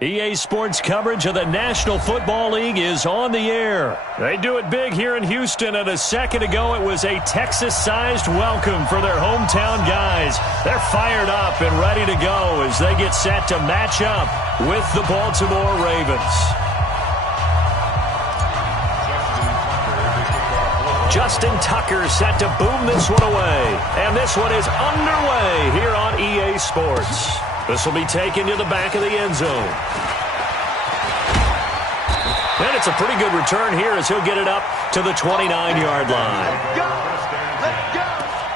EA Sports coverage of the National Football League is on the air. They do it big here in Houston, and a second ago it was a Texas-sized welcome for their hometown guys. They're fired up and ready to go as they get set to match up with the Baltimore Ravens. Justin Tucker set to boom this one away, and this one is underway here on EA Sports. This will be taken to the back of the end zone. And it's a pretty good return here as he'll get it up to the 29-yard line. Let's go!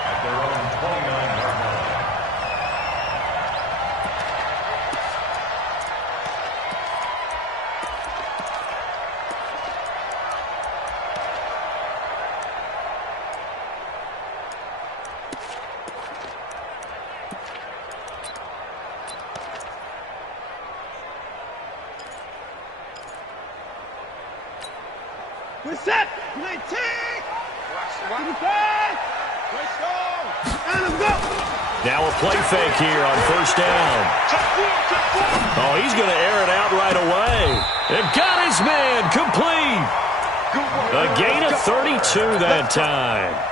At their own 29-yard line. We're set! Play take! Watch the play! Let's go! And let's go! Now a play fake here on first down. Oh, he's going to air it out right away. They've got his man complete. A gain of 32 that time.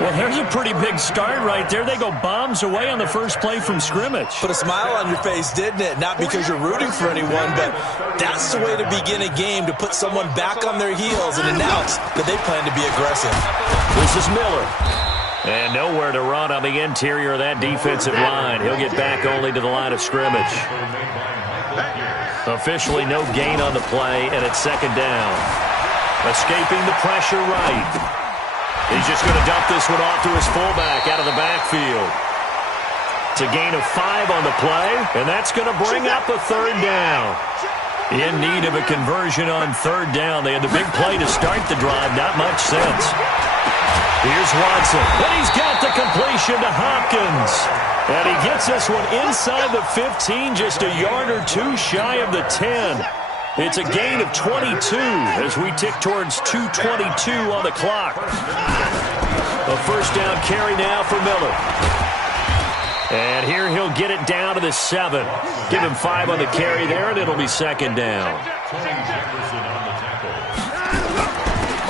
Well, there's a pretty big start right there. They go bombs away on the first play from scrimmage. Put a smile on your face, didn't it? Not because you're rooting for anyone, but that's the way to begin a game, to put someone back on their heels and announce that they plan to be aggressive. This is Miller. And nowhere to run on the interior of that defensive line. He'll get back only to the line of scrimmage. Officially no gain on the play, and it's second down. Escaping the pressure right. He's just going to dump this one off to his fullback out of the backfield. It's a gain of 5 on the play, and that's going to bring up a third down. In need of a conversion on third down. They had the big play to start the drive. Not much sense. Here's Watson, and he's got the completion to Hopkins. And he gets this one inside the 15, just a yard or two shy of the 10. It's a gain of 22 as we tick towards 2:22 on the clock. A first down carry now for Miller. And here he'll get it down to the 7. Give him 5 on the carry there, and it'll be second down.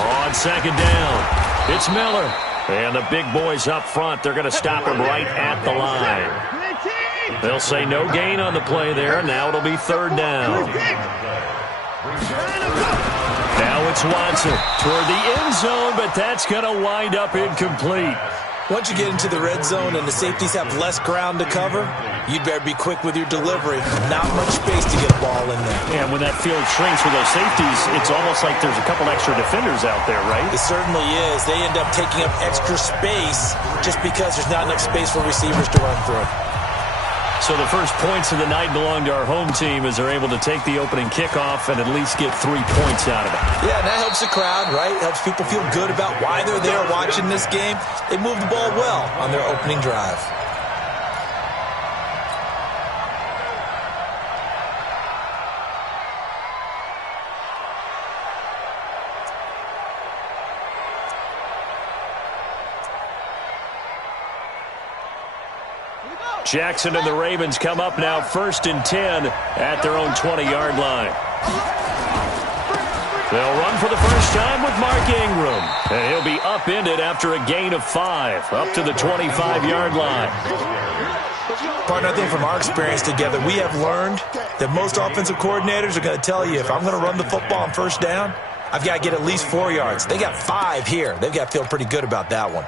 On second down, it's Miller. And the big boys up front, they're going to stop him right at the line. They'll say no gain on the play there, and now it'll be third down. Now it's Watson toward the end zone, but that's going to wind up incomplete. Once you get into the red zone and the safeties have less ground to cover, you'd better be quick with your delivery. Not much space to get a ball in there. And when that field shrinks with those safeties, it's almost like there's a couple extra defenders out there, right? It certainly is. They end up taking up extra space just because there's not enough space for receivers to run through. So the first points of the night belong to our home team as they're able to take the opening kickoff and at least get 3 points out of it. Yeah, and that helps the crowd, right? Helps people feel good about why they're there watching this game. They move the ball well on their opening drive. Jackson and the Ravens come up now 1st and 10 at their own 20-yard line. They'll run for the first time with Mark Ingram. And he'll be upended after a gain of 5 up to the 25-yard line. Partner, I think from our experience together, we have learned that most offensive coordinators are going to tell you, if I'm going to run the football on first down, I've got to get at least 4 yards. They got 5 here. They've got to feel pretty good about that one.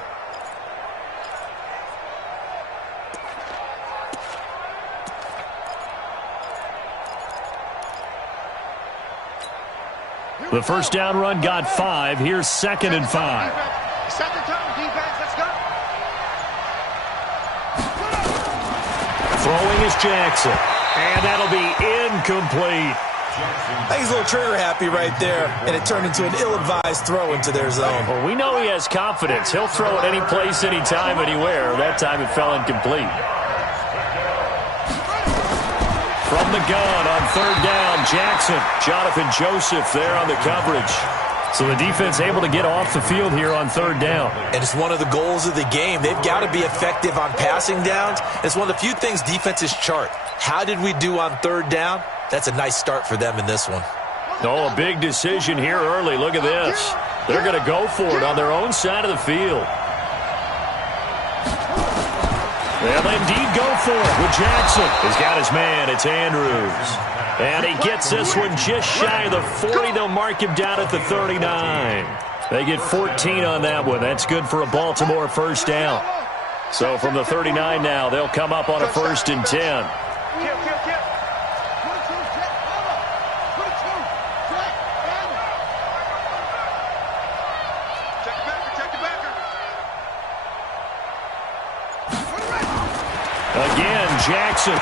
The first down run got 5. Here's 2nd and 5. Set the tone, defense. Let's go. Throwing is Jackson. And that'll be incomplete. I think he's a little trigger happy right there, and it turned into an ill-advised throw into their zone. Well, we know he has confidence. He'll throw it any place, anytime, anywhere. That time it fell incomplete. From the gun on third down, Jackson. Jonathan Joseph there on the coverage. So the defense able to get off the field here on third down. And it's one of the goals of the game. They've got to be effective on passing downs. It's one of the few things defenses chart. How did we do on third down? That's a nice start for them in this one. Oh, a big decision here early. Look at this. They're going to go for it on their own side of the field. They'll indeed go for it with Jackson. He's got his man. It's Andrews. And he gets this one just shy of the 40. They'll mark him down at the 39. They get 14 on that one. That's good for a Baltimore first down. So from the 39 now, they'll come up on a 1st and 10. Again, Jackson.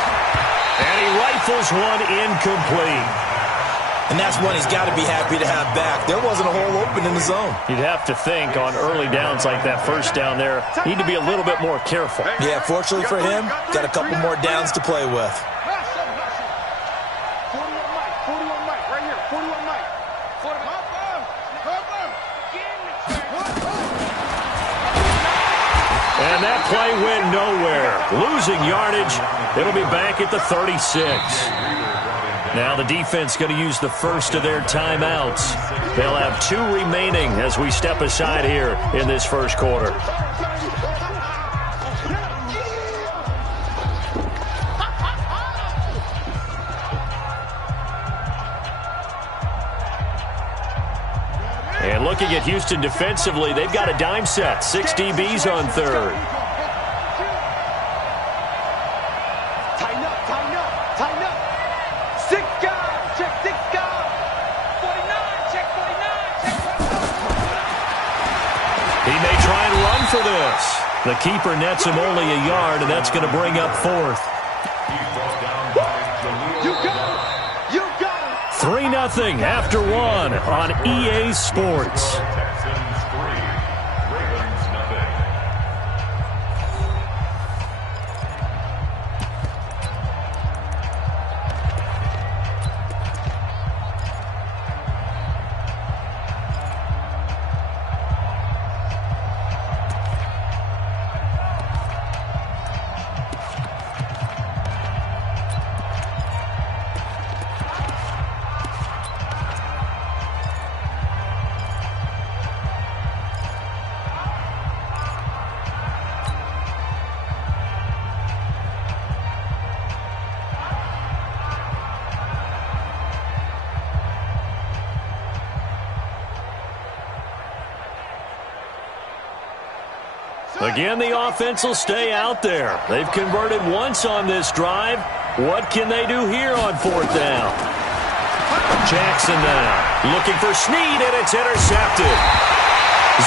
And he rifles one incomplete. And that's one he's got to be happy to have back. There wasn't a hole open in the zone. You'd have to think on early downs like that first down there, need to be a little bit more careful. Yeah, fortunately for him, got a couple more downs to play with. 41 Mike, right here, 41 Mike. And that play went nowhere. Losing yardage. It'll be back at the 36. Now the defense going to use the first of their timeouts. They'll have 2 remaining as we step aside here in this first quarter. And looking at Houston defensively, they've got a dime set. 6 DBs on third. Tighten up, tighten up, tighten up. 6 guys, check 6 guys. 49, check 49, check 49. He may try and run for this. The keeper nets him only a yard, and that's going to bring up 4th. You got it. You got it. 3-0 after 1 on EA Sports. Texans 3, Ravens nothing. Again, the offense will stay out there. They've converted once on this drive. What can they do here on 4th down? Jackson now looking for Snead, and it's intercepted.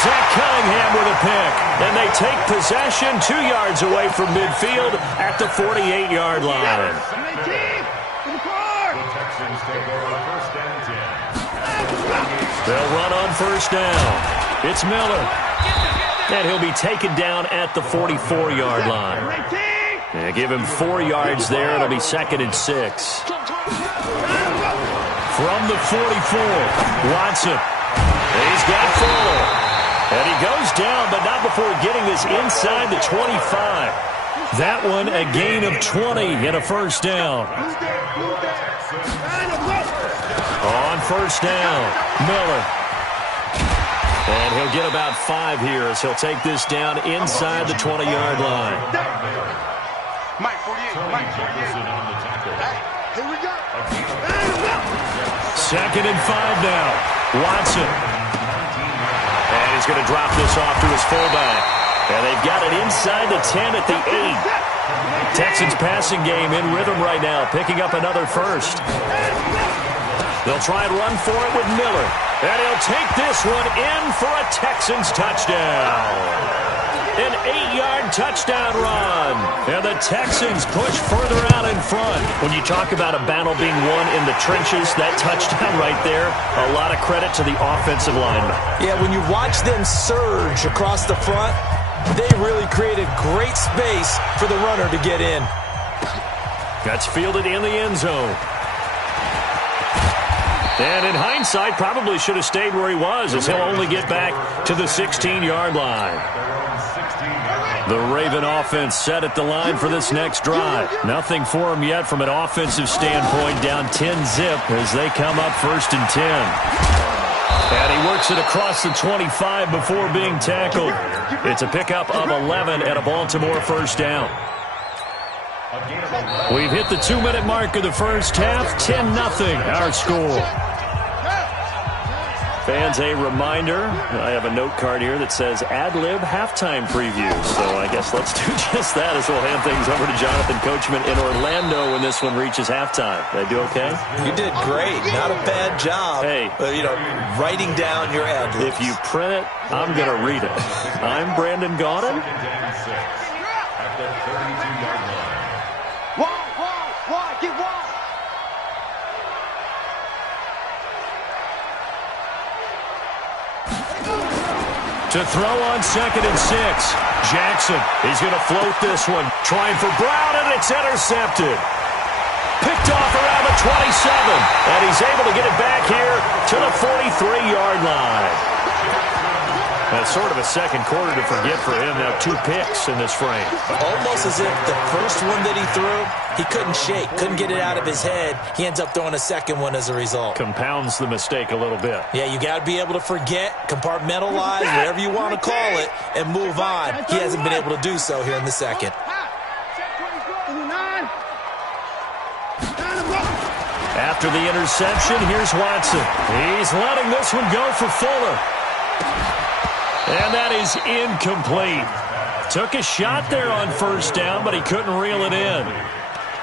Zach Cunningham with a pick. And they take possession 2 yards away from midfield at the 48-yard line. The Texans take over 1st and 10. They'll run on 1st down. It's Miller. And he'll be taken down at the 44-yard line. Yeah, give him 4 yards there. It'll be 2nd and 6. From the 44, Watson. He's got Fuller. And he goes down, but not before getting this inside the 25. That one a gain of 20 and a 1st down. On 1st down, Miller. And he'll get about 5 here as he'll take this down inside the 20-yard line. Mike 48, Mike 48. On the tackle. Here we go. 2nd and 5 now. Watson. And he's going to drop this off to his fullback. And they've got it inside the 10 at the 8. Texans passing game in rhythm right now, picking up another 1st. They'll try and run for it with Miller. And he'll take this one in for a Texans touchdown. An 8-yard touchdown run. And the Texans push further out in front. When you talk about a battle being won in the trenches, that touchdown right there, a lot of credit to the offensive linemen. Yeah, when you watch them surge across the front, they really created great space for the runner to get in. That's fielded in the end zone. And in hindsight, probably should have stayed where he was, as he'll only get back to the 16-yard line. The Raven offense set at the line for this next drive. Nothing for him yet from an offensive standpoint, down 10-zip as they come up 1st and 10. And he works it across the 25 before being tackled. It's a pickup of 11 and a Baltimore first down. We've hit the 2-minute mark of the first half. 10-0 our score. Fans, a reminder, I have a note card here that says ad-lib halftime preview. So I guess let's do just that as we'll hand things over to Jonathan Coachman in Orlando when this one reaches halftime. Did I do okay? You did great. Not a bad job. Hey. Writing down your ad-libs. If you print it, I'm going to read it. I'm Brandon Gaudin. To throw on 2nd and 6. Jackson, he's going to float this one. Trying for Brown, and it's intercepted. Picked off around the 27. And he's able to get it back here to the 43-yard line. That's sort of a second quarter to forget for him. Now 2 picks in this frame. Almost as if the first one that he threw, he couldn't shake, couldn't get it out of his head. He ends up throwing a second one as a result. Compounds the mistake a little bit. Yeah, you got to be able to forget, compartmentalize, whatever you want to call it, and move on. He hasn't been able to do so here in the second. After the interception, here's Watson. He's letting this one go for Fuller. And that is incomplete. Took a shot there on first down, but he couldn't reel it in.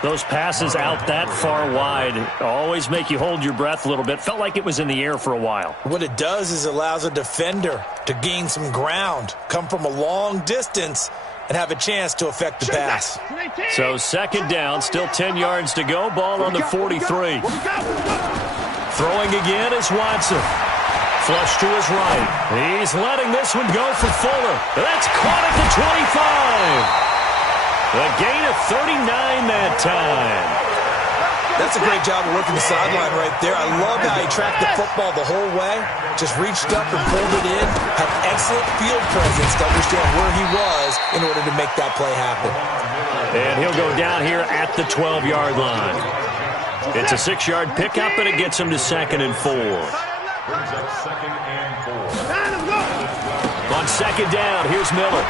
Those passes out that far wide always make you hold your breath a little bit. Felt like it was in the air for a while. What it does is it allows a defender to gain some ground, come from a long distance, and have a chance to affect the pass. So 2nd down, still 10 yards to go. Ball on the 43. Throwing again is Watson. Flush to his right. He's letting this one go for Fuller. That's caught at the 25. A gain of 39 that time. That's a great job of working the sideline right there. I love how he tracked the football the whole way. Just reached up and pulled it in. Had excellent field presence to understand where he was in order to make that play happen. And he'll go down here at the 12-yard line. It's a 6-yard pickup, and it gets him to 2nd and 4. Brings up 2nd and 4. On 2nd down, here's Miller.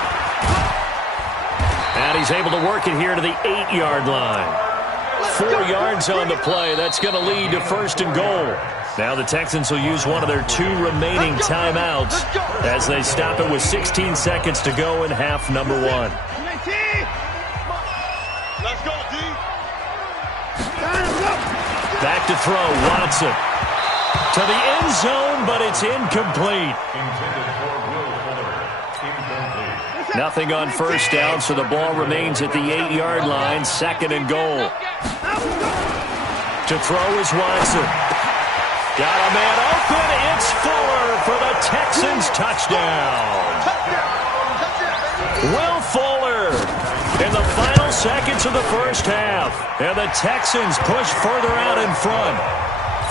And he's able to work it here to the 8-yard line. 4 yards on the play. That's going to lead to 1st and goal. Now the Texans will use one of their 2 remaining timeouts as they stop it with 16 seconds to go in half number 1. Let's go, D. Back to throw, Watson. To the end zone, but it's incomplete. Intended for Will Fuller. Incomplete. Nothing on first down, so the ball remains at the 8-yard line. 2nd and goal. To throw is Watson. Got a man open. It's Fuller for the Texans touchdown. Will Fuller in the final seconds of the first half. And the Texans push further out in front.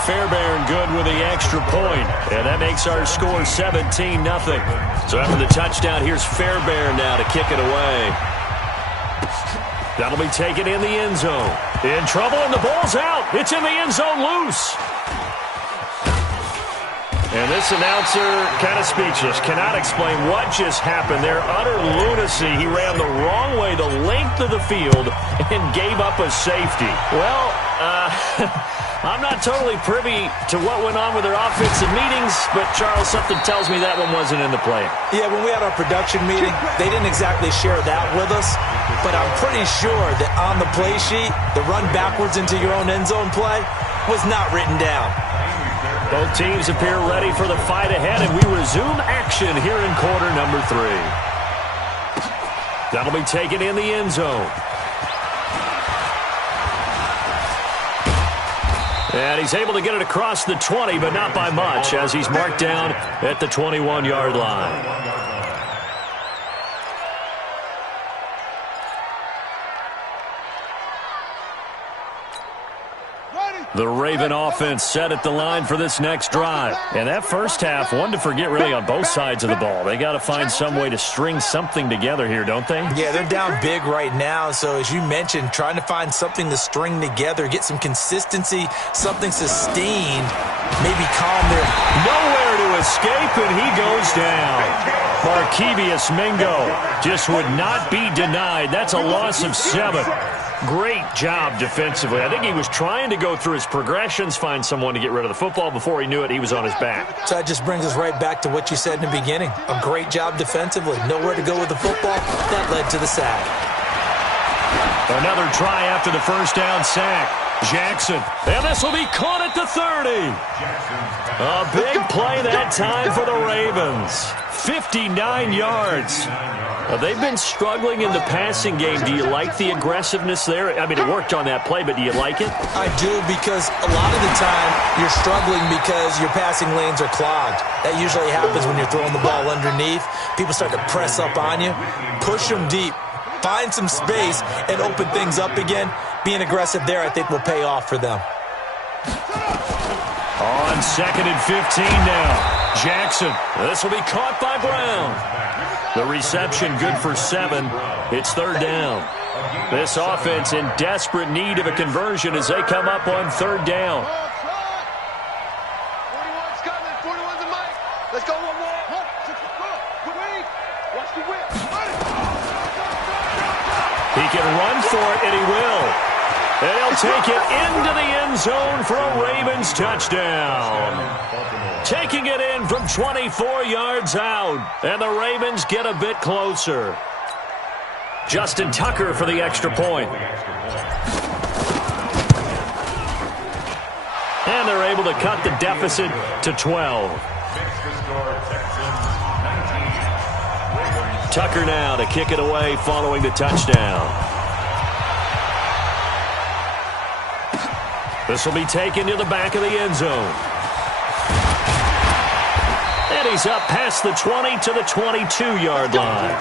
Fairbairn good with the extra point. And that makes our score 17-0. So after the touchdown, here's Fairbairn now to kick it away. That'll be taken in the end zone. In trouble, and the ball's out. It's in the end zone loose. And this announcer kind of speechless. Cannot explain what just happened there. Utter lunacy. He ran the wrong way the length of the field and gave up a safety. Well, I'm not totally privy to what went on with their offensive meetings, but, Charles, something tells me that one wasn't in the play. Yeah, when we had our production meeting, they didn't exactly share that with us, but I'm pretty sure that on the play sheet, the run backwards into your own end zone play was not written down. Both teams appear ready for the fight ahead, and we resume action here in quarter number 3. That'll be taken in the end zone. And he's able to get it across the 20, but not by much, as he's marked down at the 21-yard line. Ready. The Raven offense set at the line for this next drive. And that first half, one to forget really on both sides of the ball. They got to find some way to string something together here, don't they? Yeah, they're down big right now. So as you mentioned, trying to find something to string together, get some consistency, something sustained, maybe calm their... Nowhere to escape, and he goes down. Markevius Mingo just would not be denied. That's a loss of 7. Great job defensively. I think he was trying to go through his progressions, find someone to get rid of the football. Before he knew it, he was on his back. So that just brings us right back to what you said in the beginning. A great job defensively. Nowhere to go with the football. That led to the sack. Another try after the first down sack. Jackson. And this will be caught at the 30. A big play that time for the Ravens. 59 yards. They've been struggling in the passing game. Do you like the aggressiveness there? I mean, it worked on that play, but do you like it? I do, because a lot of the time you're struggling because your passing lanes are clogged. That usually happens when you're throwing the ball underneath. People start to press up on you. Push them deep. Find some space and open things up again. Being aggressive there, I think, will pay off for them. On 2nd and 15 now. Jackson. This will be caught by Brown. The reception good for 7. It's 3rd down. This offense in desperate need of a conversion as they come up on 3rd down. 41's coming. 41's the mic. Let's go one more. Watch the whip. He can run for it, and he will. And he'll take it into the end zone for a Ravens touchdown. Taking it in from 24 yards out. And the Ravens get a bit closer. Justin Tucker for the extra point. And they're able to cut the deficit to 12. Tucker now to kick it away following the touchdown. This will be taken to the back of the end zone. And he's up past the 20 to the 22-yard line.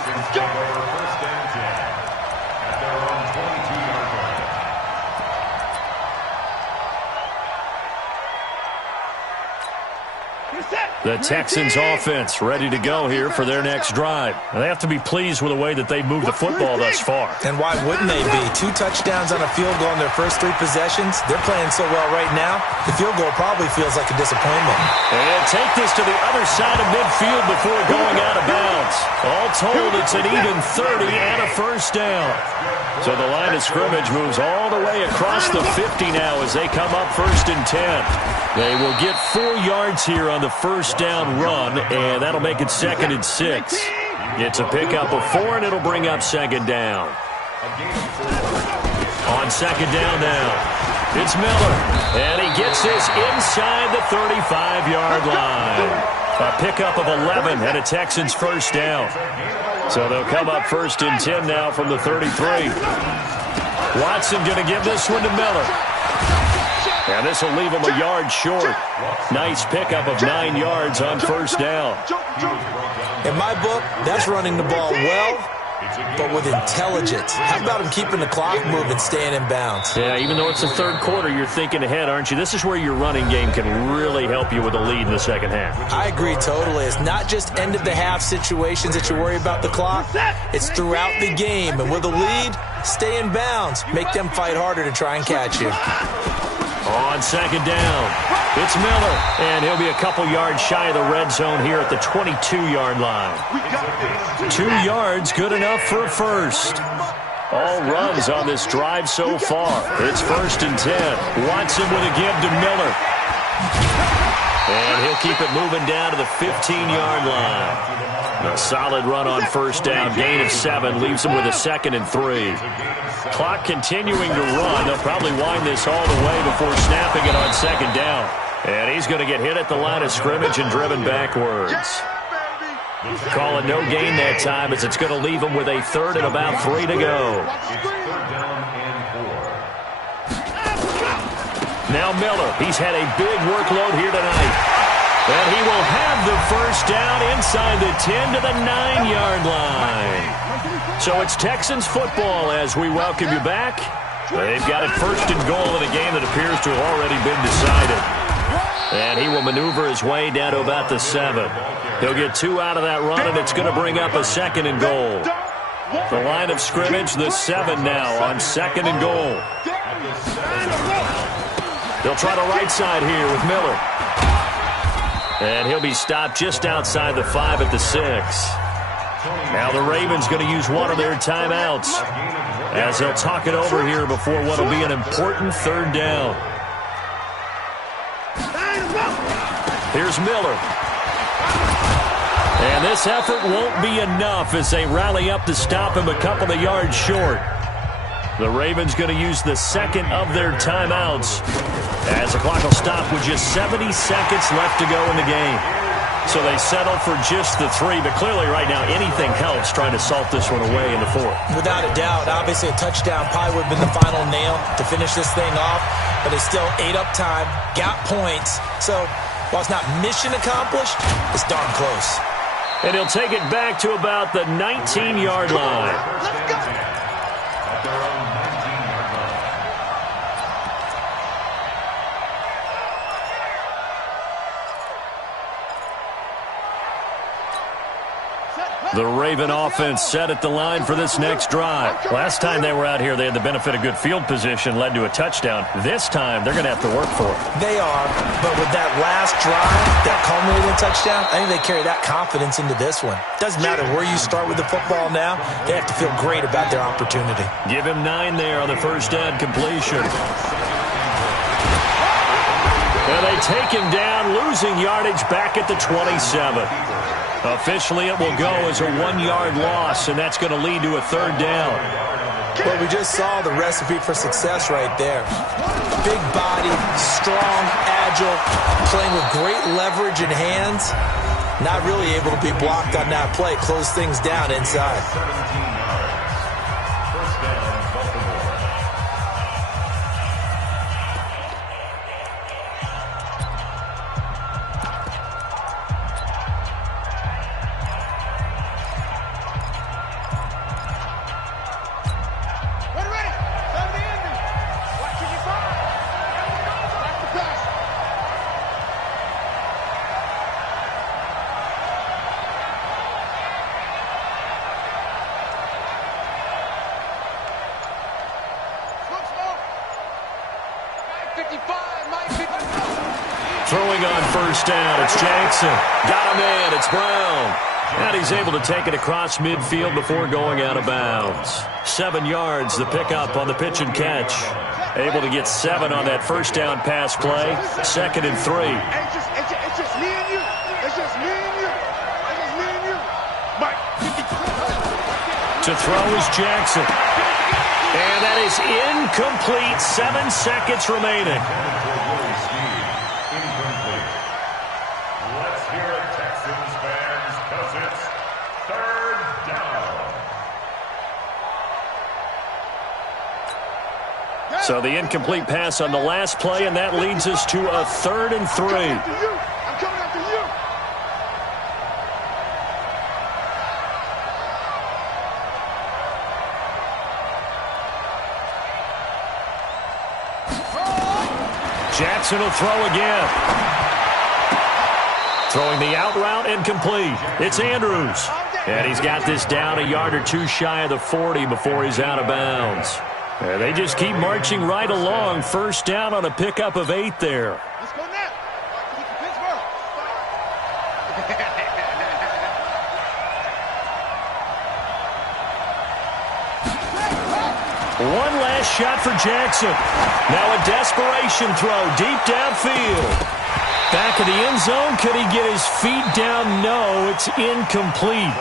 The Texans offense ready to go here for their next drive. They have to be pleased with the way that they've moved the football thus far. And why wouldn't they be? 2 touchdowns on a field goal in their first 3 possessions. They're playing so well right now, the field goal probably feels like a disappointment. And take this to the other side of midfield before going out of bounds. All told, it's an even 30 and a first down. So the line of scrimmage moves all the way across the 50 now as they come up 1st and 10. They will get 4 yards here on the first down run, and that'll make it 2nd and 6. It's a pickup of 4, and it'll bring up 2nd down. On 2nd down now, it's Miller, and he gets this inside the 35-yard line. A pickup of 11 and a Texans first down. So they'll come up 1st and 10 now from the 33. Watson going to give this one to Miller. And this will leave him a yard short. Nice pickup of 9 yards on first down. In my book, that's running the ball well, but with intelligence. How about him keeping the clock moving, staying in bounds? Yeah, even though it's the 3rd quarter, you're thinking ahead, aren't you? This is where your running game can really help you with a lead in the 2nd half. I agree totally. It's not just end-of-the-half situations that you worry about the clock. It's throughout the game. And with a lead, stay in bounds. Make them fight harder to try and catch you. On 2nd down, it's Miller, and he'll be a couple yards shy of the red zone here at the 22-yard line. 2 yards, good enough for a first. All runs on this drive so far. It's 1st and 10. Watson with a give to Miller. And he'll keep it moving down to the 15-yard line. A solid run on first down, gain of 7, leaves him with a 2nd and 3. Clock continuing to run. They'll probably wind this all the way before snapping it on 2nd down. And he's going to get hit at the line of scrimmage and driven backwards. Call it no gain that time as it's going to leave him with a 3rd and about 3 to go. Now Miller, he's had a big workload here tonight. And he will have the first down inside the 10 to the 9-yard line. So it's Texans football as we welcome you back. They've got it first and goal in a game that appears to have already been decided. And he will maneuver his way down to about the 7. He'll get 2 out of that run, and it's going to bring up a second and goal. The line of scrimmage, the 7 now on second and goal. They'll try the right side here with Miller. And he'll be stopped just outside the 5 at the 6. Now the Ravens going to use one of their timeouts as they'll talk it over here before what will be an important third down. Here's Miller. And this effort won't be enough as they rally up to stop him a couple of yards short. The Ravens going to use the second of their timeouts as the clock will stop with just 70 seconds left to go in the game. So they settle for just the 3, but clearly right now anything helps trying to salt this one away in the 4th. Without a doubt, obviously a touchdown probably would have been the final nail to finish this thing off, but they still ate up time, got points. So while it's not mission accomplished, it's darn close. And he'll take it back to about the 19-yard line. Let's go. At their own 19-yard line. The Raven offense set at the line for this next drive. Last time they were out here, they had the benefit of good field position, led to a touchdown. This time, they're going to have to work for it. They are, but with that last drive, that culminating touchdown, I think they carry that confidence into this one. Doesn't matter where you start with the football now, they have to feel great about their opportunity. Give him 9 there on the first down completion. And they take him down, losing yardage back at the 27. Officially, it will go as a 1-yard loss, and that's going to lead to a third down. Well, we just saw the recipe for success right there. Big body, strong, agile, playing with great leverage in hands. Not really able to be blocked on that play. Close things down inside. 17 yards. First down, Baltimore. Throwing on first down, it's Jackson. Got him in, it's Brown. And he's able to take it across midfield before going out of bounds. 7 yards, the pickup on the pitch and catch. Able to get 7 on that first down pass play. 2nd and 3. It's just me and you. It's just me and you. It's just me and you. Mike. To throw is Jackson. And that is incomplete. 7 seconds remaining. Let's hear it, Texans fans, because it's third down. So the incomplete pass on the last play, and that leads us to a 3rd and 3. I'm coming after you. Jackson will throw again. Throwing the out route incomplete. It's Andrews. And he's got this down a yard or 2 shy of the 40 before he's out of bounds. And they just keep marching right along. First down on a pickup of 8 there. Let's go now. Pittsburgh. One last shot for Jackson. Now a desperation throw deep downfield. Back of the end zone. Could he get his feet down? No, it's incomplete.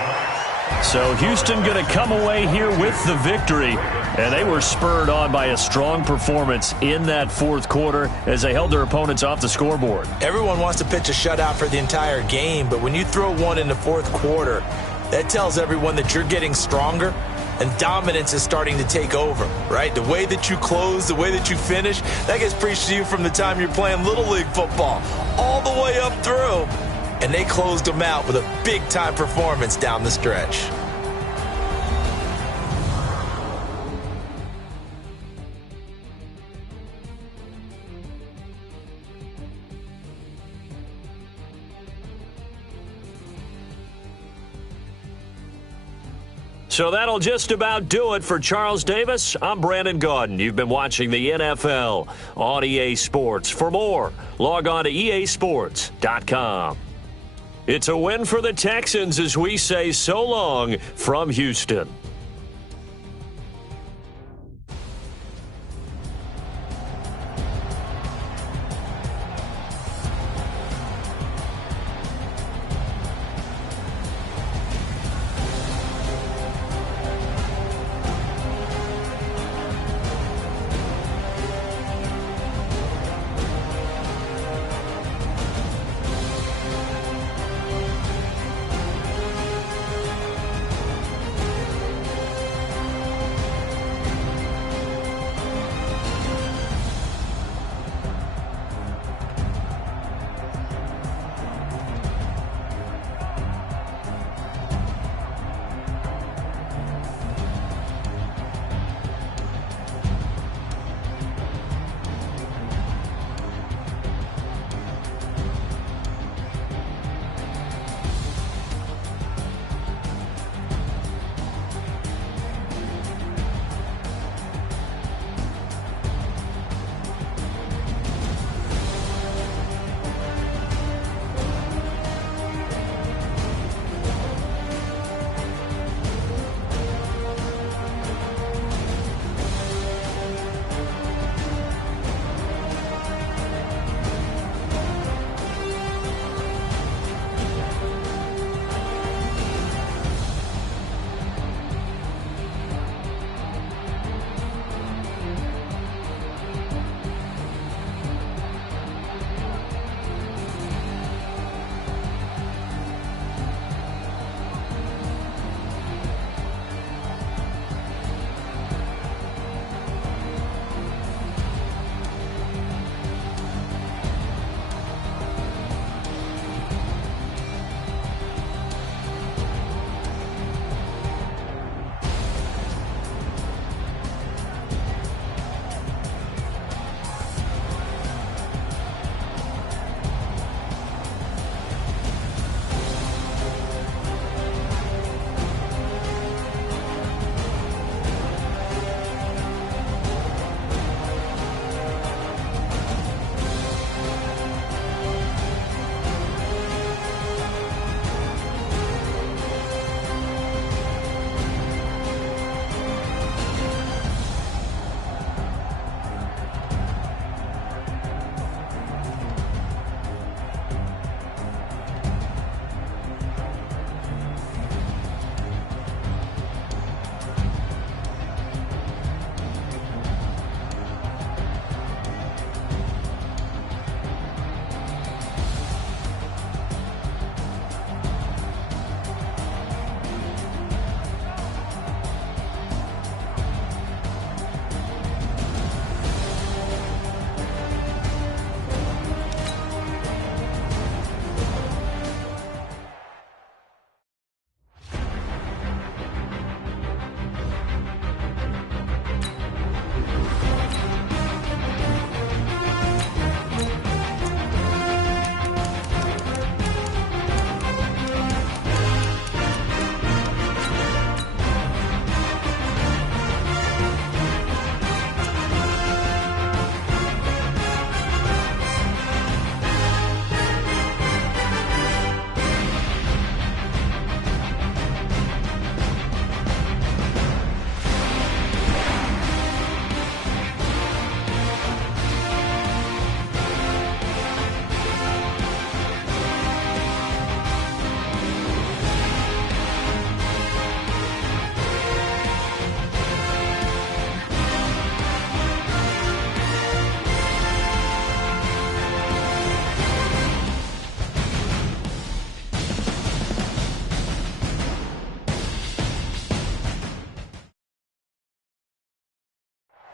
So Houston going to come away here with the victory. And they were spurred on by a strong performance in that 4th quarter as they held their opponents off the scoreboard. Everyone wants to pitch a shutout for the entire game, but when you throw one in the 4th quarter, that tells everyone that you're getting stronger and dominance is starting to take over, right? The way that you close, the way that you finish, that gets preached to you from the time you're playing Little League football all the way up through. And they closed them out with a big-time performance down the stretch. So that'll just about do it for Charles Davis. I'm Brandon Gaudin. You've been watching the NFL on EA Sports. For more, log on to easports.com. It's a win for the Texans as we say so long from Houston.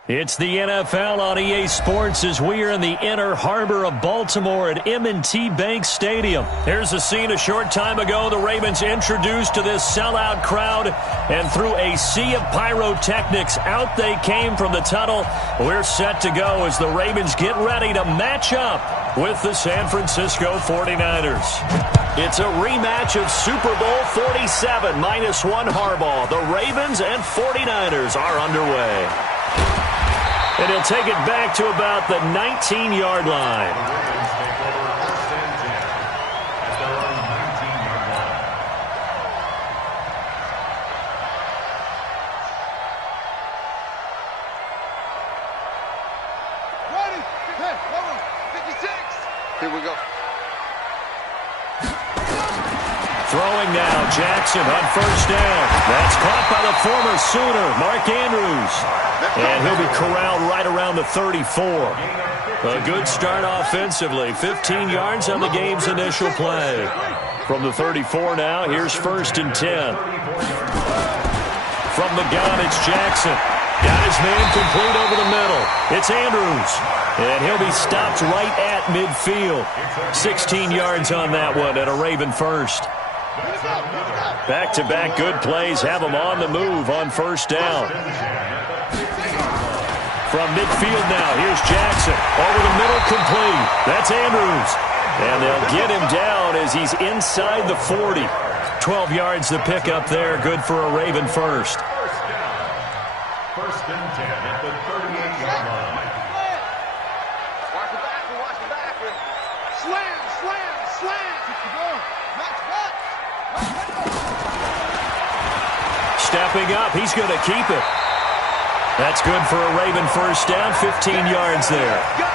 It's the NFL on EA Sports as we are in the inner harbor of Baltimore at M&T Bank Stadium. Here's a scene a short time ago. The Ravens introduced to this sellout crowd, and through a sea of pyrotechnics, out they came from the tunnel. We're set to go as the Ravens get ready to match up with the San Francisco 49ers. It's a rematch of Super Bowl 47, -1 Harbaugh. The Ravens and 49ers are underway. And he'll take it back to about the 19-yard line. Here we go. Throwing now, Jackson on first down. That's caught by the former Sooner, Mark Andrews. And he'll be corralled right around the 34. A good start offensively. 15 yards on the game's initial play. From the 34 now, here's 1st and 10. From the gun, it's Jackson. Got his man complete over the middle. It's Andrews. And he'll be stopped right at midfield. 16 yards on that one and a Raven first. Back-to-back good plays have them on the move on first down. From midfield now, here's Jackson. Over the middle, complete. That's Andrews. And they'll get him down as he's inside the 40. 12 yards to pick up there. Good for a Raven first. 1st and 10 at the 38-yard line. Watch the back, watch the back. Slam, slam, slam. Stepping up, he's going to keep it. That's good for a Raven first down, 15 yards there. Let's go.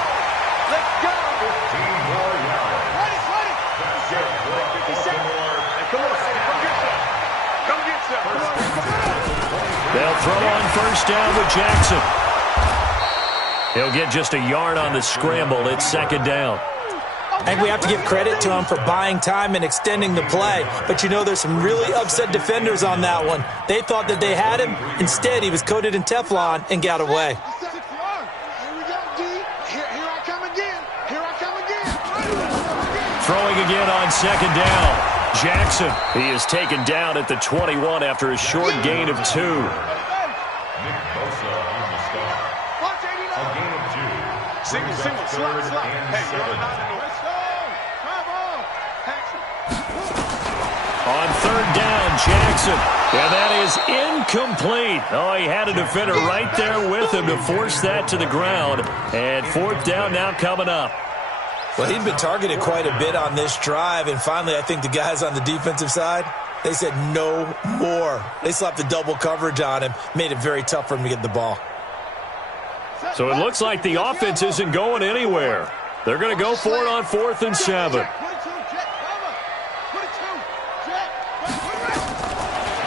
Let's go. 15 more yards. Ready. That's it. 57. Come on, come get some. Come get some. They'll throw on first down with Jackson. He'll get just a yard on the scramble. It's 2nd down. I think we have to give credit to him for buying time and extending the play. But, you know, there's some really upset defenders on that one. They thought that they had him. Instead, he was coated in Teflon and got away. Throwing again on 2nd down. Jackson, he is taken down at the 21 after a short gain of 2. Nick Bosa on the start. A gain of 2. Single, slot. Hey, on 3rd down, Jackson. And that is incomplete. Oh, he had a defender right there with him to force that to the ground. And 4th down now coming up. Well, he'd been targeted quite a bit on this drive, and finally I think the guys on the defensive side, they said no more. They slapped the double coverage on him, made it very tough for him to get the ball. So it looks like the offense isn't going anywhere. They're going to go for it on 4th and 7.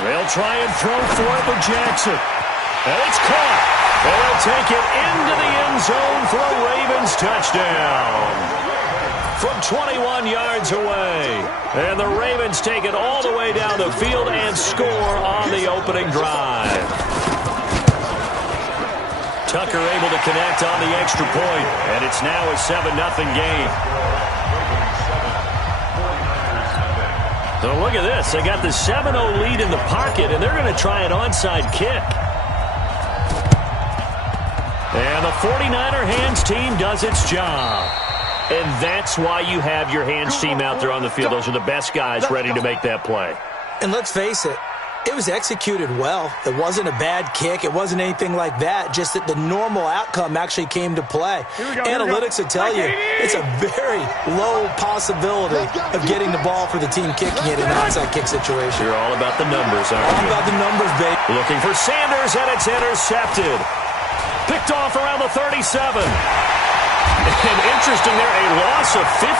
They'll try and throw for it with Jackson. And it's caught. And they'll take it into the end zone for a Ravens touchdown. From 21 yards away. And the Ravens take it all the way down the field and score on the opening drive. Tucker able to connect on the extra point. And it's now a 7-0 game. So look at this. They got the 7-0 lead in the pocket, and they're going to try an onside kick. And the 49er hands team does its job. And that's why you have your hands team out there on the field. Those are the best guys ready to make that play. And let's face it, it was executed well. It wasn't a bad kick. It wasn't anything like that. Just that the normal outcome actually came to play. Analytics will tell you it's a very low possibility of getting the ball for the team kicking it in an onside kick situation. You're all about the numbers, aren't you? All about the numbers, baby. Looking for Sanders, and it's intercepted. Picked off around the 37. And interesting there, a loss of 15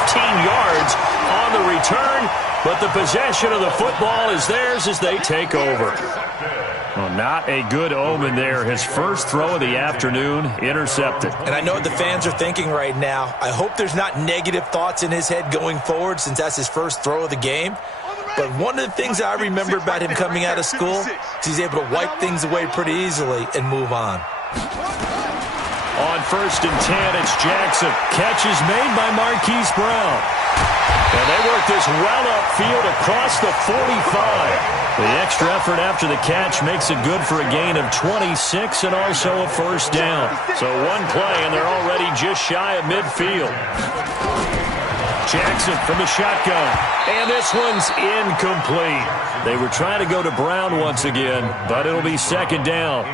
yards on the return, but the possession of the football is theirs as they take over. Well, not a good omen there. His first throw of the afternoon, intercepted. And I know what the fans are thinking right now. I hope there's not negative thoughts in his head going forward since that's his first throw of the game. But one of the things I remember about him coming out of school is he's able to wipe things away pretty easily and move on. On 1st and 10, it's Jackson. Catch is made by Marquise Brown. And they work this well upfield across the 45. The extra effort after the catch makes it good for a gain of 26 and also a first down. So one play, and they're already just shy of midfield. Jackson from the shotgun. And this one's incomplete. They were trying to go to Brown once again, but it'll be second down.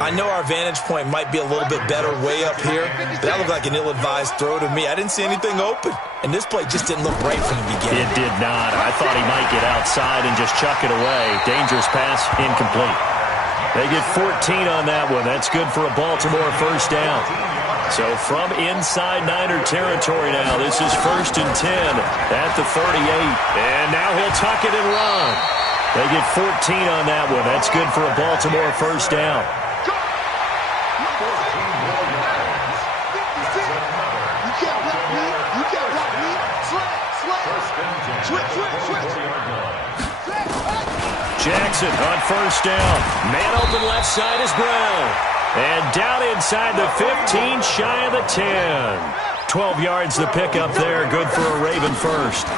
I know our vantage point might be a little bit better way up here, but that looked like an ill-advised throw to me. I didn't see anything open, and this play just didn't look right from the beginning. It did not. I thought he might get outside and just chuck it away. Dangerous pass, incomplete. They get 14 on that one. That's good for a Baltimore first down. So from inside Niner territory now, this is 1st and 10 at the 38. And now he'll tuck it and run. They get 14 on that one. That's good for a Baltimore first down. Jackson on first down. Man open left side is Brown. And down inside the 15, shy of the 10. 12 yards the pickup there. Good for a Raven first.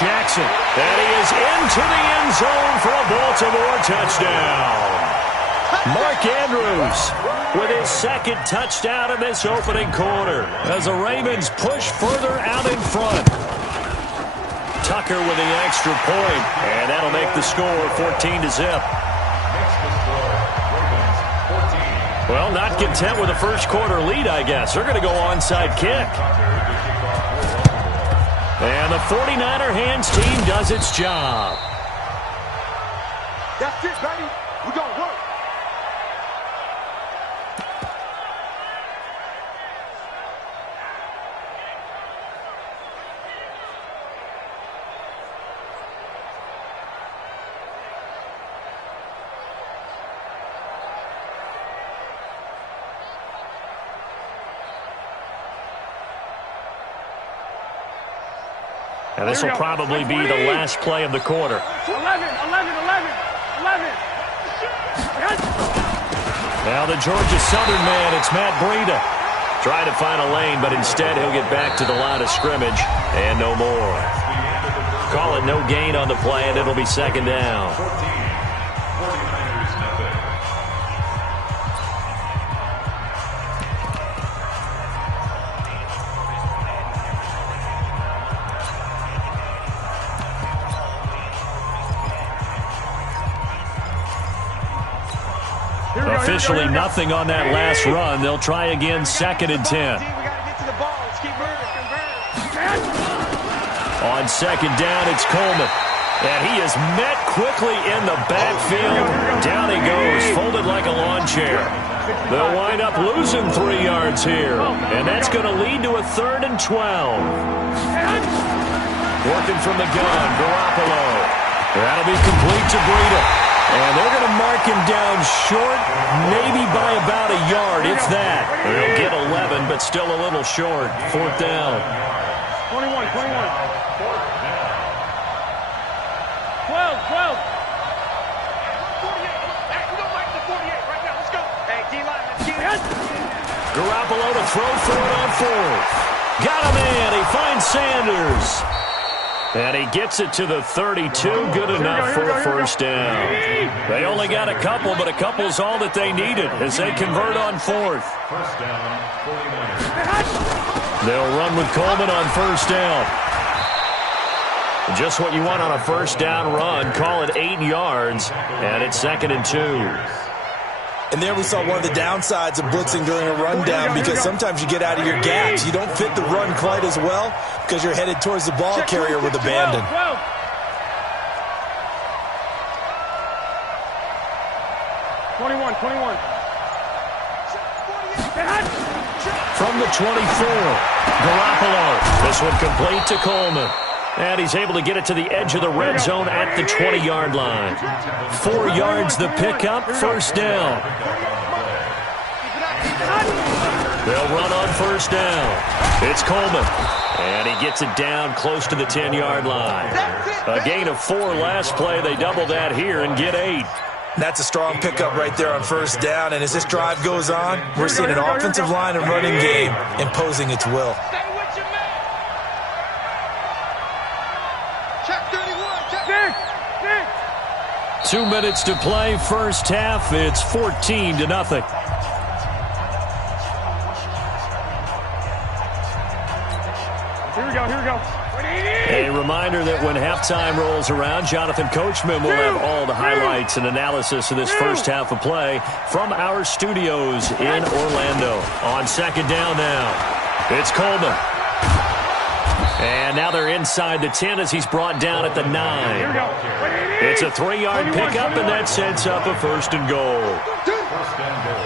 Jackson, and he is into the end zone for a Baltimore touchdown. Mark Andrews with his second touchdown in this opening quarter as the Ravens push further out in front. Tucker with the extra point, and that'll make the score 14-0. Well, not content with a first quarter lead, I guess. They're going to go onside kick. And the 49er hands team does its job. That's it, baby. We're going to work. And this will probably be the last play of the quarter. 11. Now the Georgia Southern man, it's Matt Breida. Trying to find a lane, but instead he'll get back to the line of scrimmage and no more. Call it no gain on the play, and it'll be second down. Officially nothing on that last run. They'll try again, 2nd and 10. On second down, it's Coleman. And he is met quickly in the backfield. Down he goes, folded like a lawn chair. They'll wind up losing 3 yards here. And that's going to lead to a 3rd and 12. Working from the gun, Garoppolo. That'll be complete to Breida. And they're going to mark him down short, maybe by about a yard, if that. They'll get 11, but still a little short. 4th down. 21. 12. Garoppolo to throw for it on 4th. Got a man. He finds Sanders. And he gets it to the 32. Good enough for a first down. They only got a couple, but a couple's all that they needed as they convert on 4th. First down, 49ers. They'll run with Coleman on first down. Just what you want on a first down run. Call it 8 yards, and it's 2nd and 2. And there we saw one of the downsides of blitzing during a rundown, because sometimes you get out of your gaps. You don't fit the run quite as well because you're headed towards the ball carrier with abandon. 21. From the 24, Garoppolo. This one complete to Coleman. And he's able to get it to the edge of the red zone at the 20-yard line. 4 yards the pickup, first down. They'll run on first down. It's Coleman. And he gets it down close to the 10-yard line. A gain of 4 last play. They double that here and get 8. That's a strong pickup right there on first down. And as this drive goes on, we're seeing an offensive line and running game imposing its will. 2 minutes to play, first half. It's 14-0. Here we go. reminder that when halftime rolls around, Jonathan Coachman will have all the highlights and analysis of this first half of play from our studios in Orlando. On second down now, it's Coleman. And now they're inside the 10 as he's brought down at the 9. It's a 3-yard pickup, and that sets up a first and goal.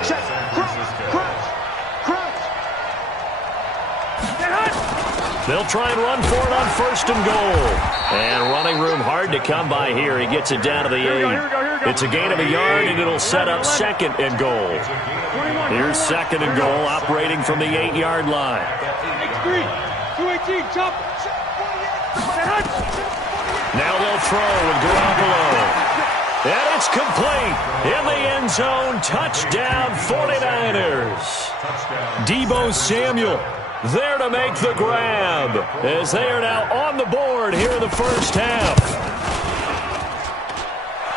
Check. Crunch. They'll try and run for it on first and goal. And running room hard to come by here. He gets it down to the 8. It's a gain of a yard, and it'll set up second and goal. Here's second and goal, operating from the 8-yard line. 218, chop. Now they'll throw with Garoppolo. And it's complete. In the end zone, touchdown 49ers. Deebo Samuel there to make the grab as they are now on the board here in the first half.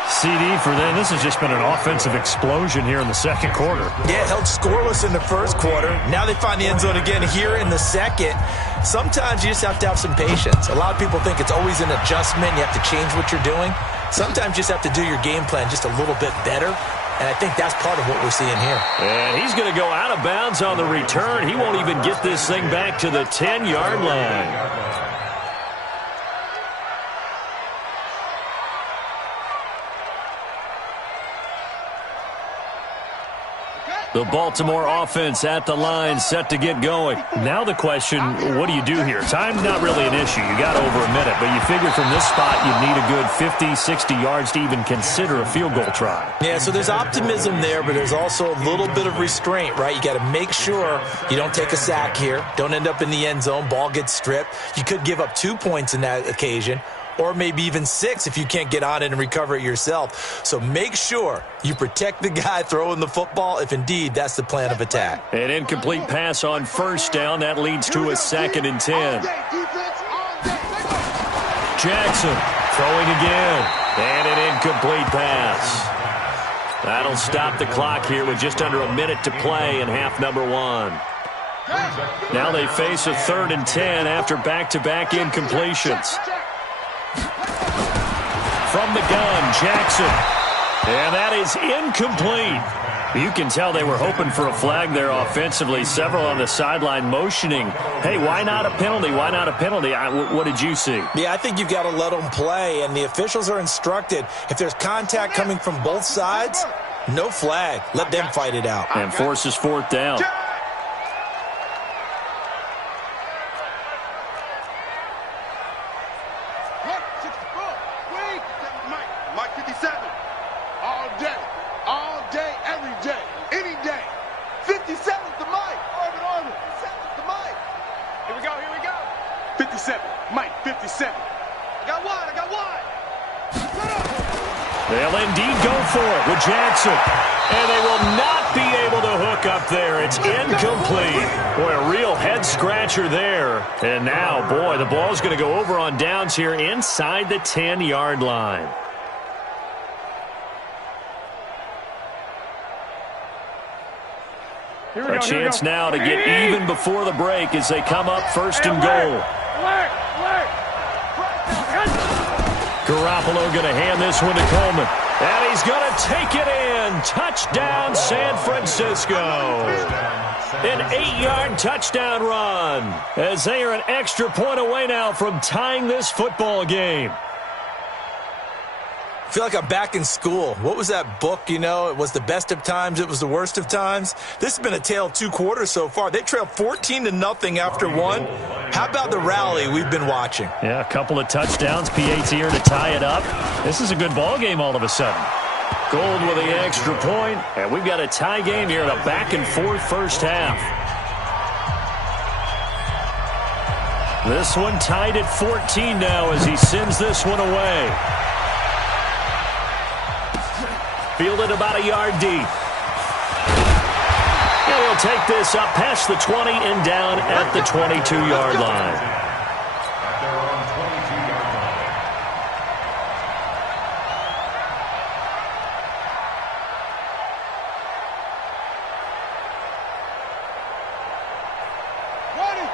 CD for them. This has just been an offensive explosion here in the second quarter. Yeah, held scoreless in the first quarter. Now they find the end zone again here in the second. Sometimes you just have to have some patience. A lot of people think it's always an adjustment. You have to change what you're doing. Sometimes you just have to do your game plan just a little bit better. And I think that's part of what we're seeing here. And he's going to go out of bounds on the return. He won't even get this thing back to the 10-yard line. The Baltimore offense at the line, set to get going. Now the question, what do you do here? Time's not really an issue. You got over a minute, but you figure from this spot you'd need a good 50, 60 yards to even consider a field goal try. Yeah, so there's optimism there, but there's also a little bit of restraint, right? You got to make sure you don't take a sack here. Don't end up in the end zone. Ball gets stripped. You could give up 2 points in that occasion, or maybe even 6 if you can't get on it and recover it yourself. So make sure you protect the guy throwing the football if indeed that's the plan of attack. An incomplete pass on first down. That leads to a 2nd and 10. Jackson throwing again. And an incomplete pass. That'll stop the clock here with just under a minute to play in half number 1. Now they face a 3rd and 10 after back-to-back incompletions. From the gun, Jackson. And that is incomplete. You can tell they were hoping for a flag there offensively. Several on the sideline motioning, hey, why not a penalty? Why not a penalty? What did you see? Yeah, I think you've got to let them play, and the officials are instructed. If there's contact coming from both sides, no flag. Let them fight it out. And forces 4th down. They'll indeed go for it with Jackson. And they will not be able to hook up there. It's incomplete. Boy, a real head-scratcher there. And now, boy, the ball's going to go over on downs here inside the 10-yard line. A chance now to get even before the break as they come up 1st and goal. Garoppolo going to hand this one to Coleman. And he's going to take it in. Touchdown, San Francisco. An 8-yard touchdown run as they are an extra point away now from tying this football game. I feel like I'm back in school. What was that book, you know? It was the best of times. It was the worst of times. This has been a tale of 2 quarters so far. They trailed 14-0 after 1. How about the rally we've been watching? Yeah, a couple of touchdowns. P.A.'s here to tie it up. This is a good ball game all of a sudden. Gold with the extra point, and we've got a tie game here in a back-and-forth first half. This one tied at 14 now as he sends this one away. Fielded about a yard deep. And he'll take this up past the 20 and down at the 22-yard line. At their own 22-yard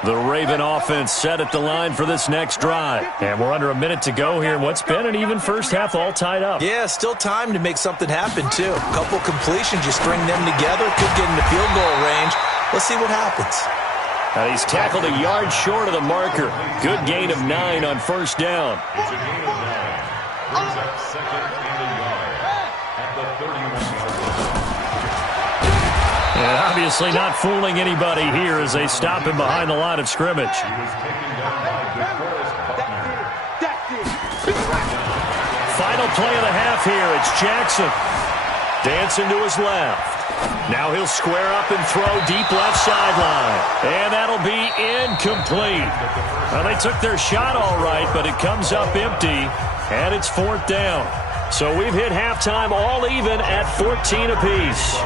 line. The Raven offense set at the line for this next drive. And we're under a minute to go here in what's been an even first half, all tied up. Yeah, still time to make something happen, too. A couple completions, you string them together, could get into field goal range. Let's see what happens. And he's tackled a yard short of the marker. Good gain of 9 on first down. It's a gain of 9. Brings up second and a yard at the 31-yard line. And obviously not fooling anybody here as they stop him behind the line of scrimmage. He was taken down by DeForest Buckner. Final play of the half here. It's Jackson. Dancing to his left. Now he'll square up and throw deep left sideline. And that'll be incomplete. Well, they took their shot all right, but it comes up empty, and it's 4th down. So we've hit halftime all even at 14 apiece.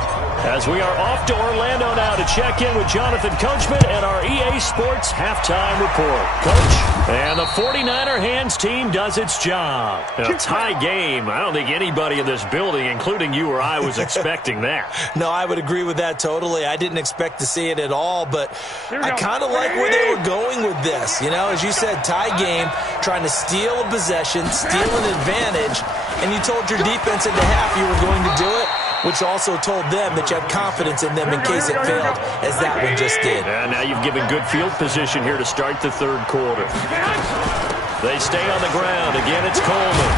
As we are off to Orlando now to check in with Jonathan Coachman and our EA Sports halftime report. Coach, and the 49er hands team does its job. A tie game. I don't think anybody in this building, including you or I, was expecting that. No, I would agree with that totally. I didn't expect to see it at all, but I kind of like where they were going with this. You know, as you said, tie game, trying to steal a possession, steal an advantage, and you told your defense at the half you were going to do it, which also told them that you had confidence in them in case it failed, as that one just did. And now you've given good field position here to start the third quarter. They stay on the ground. Again, it's Coleman.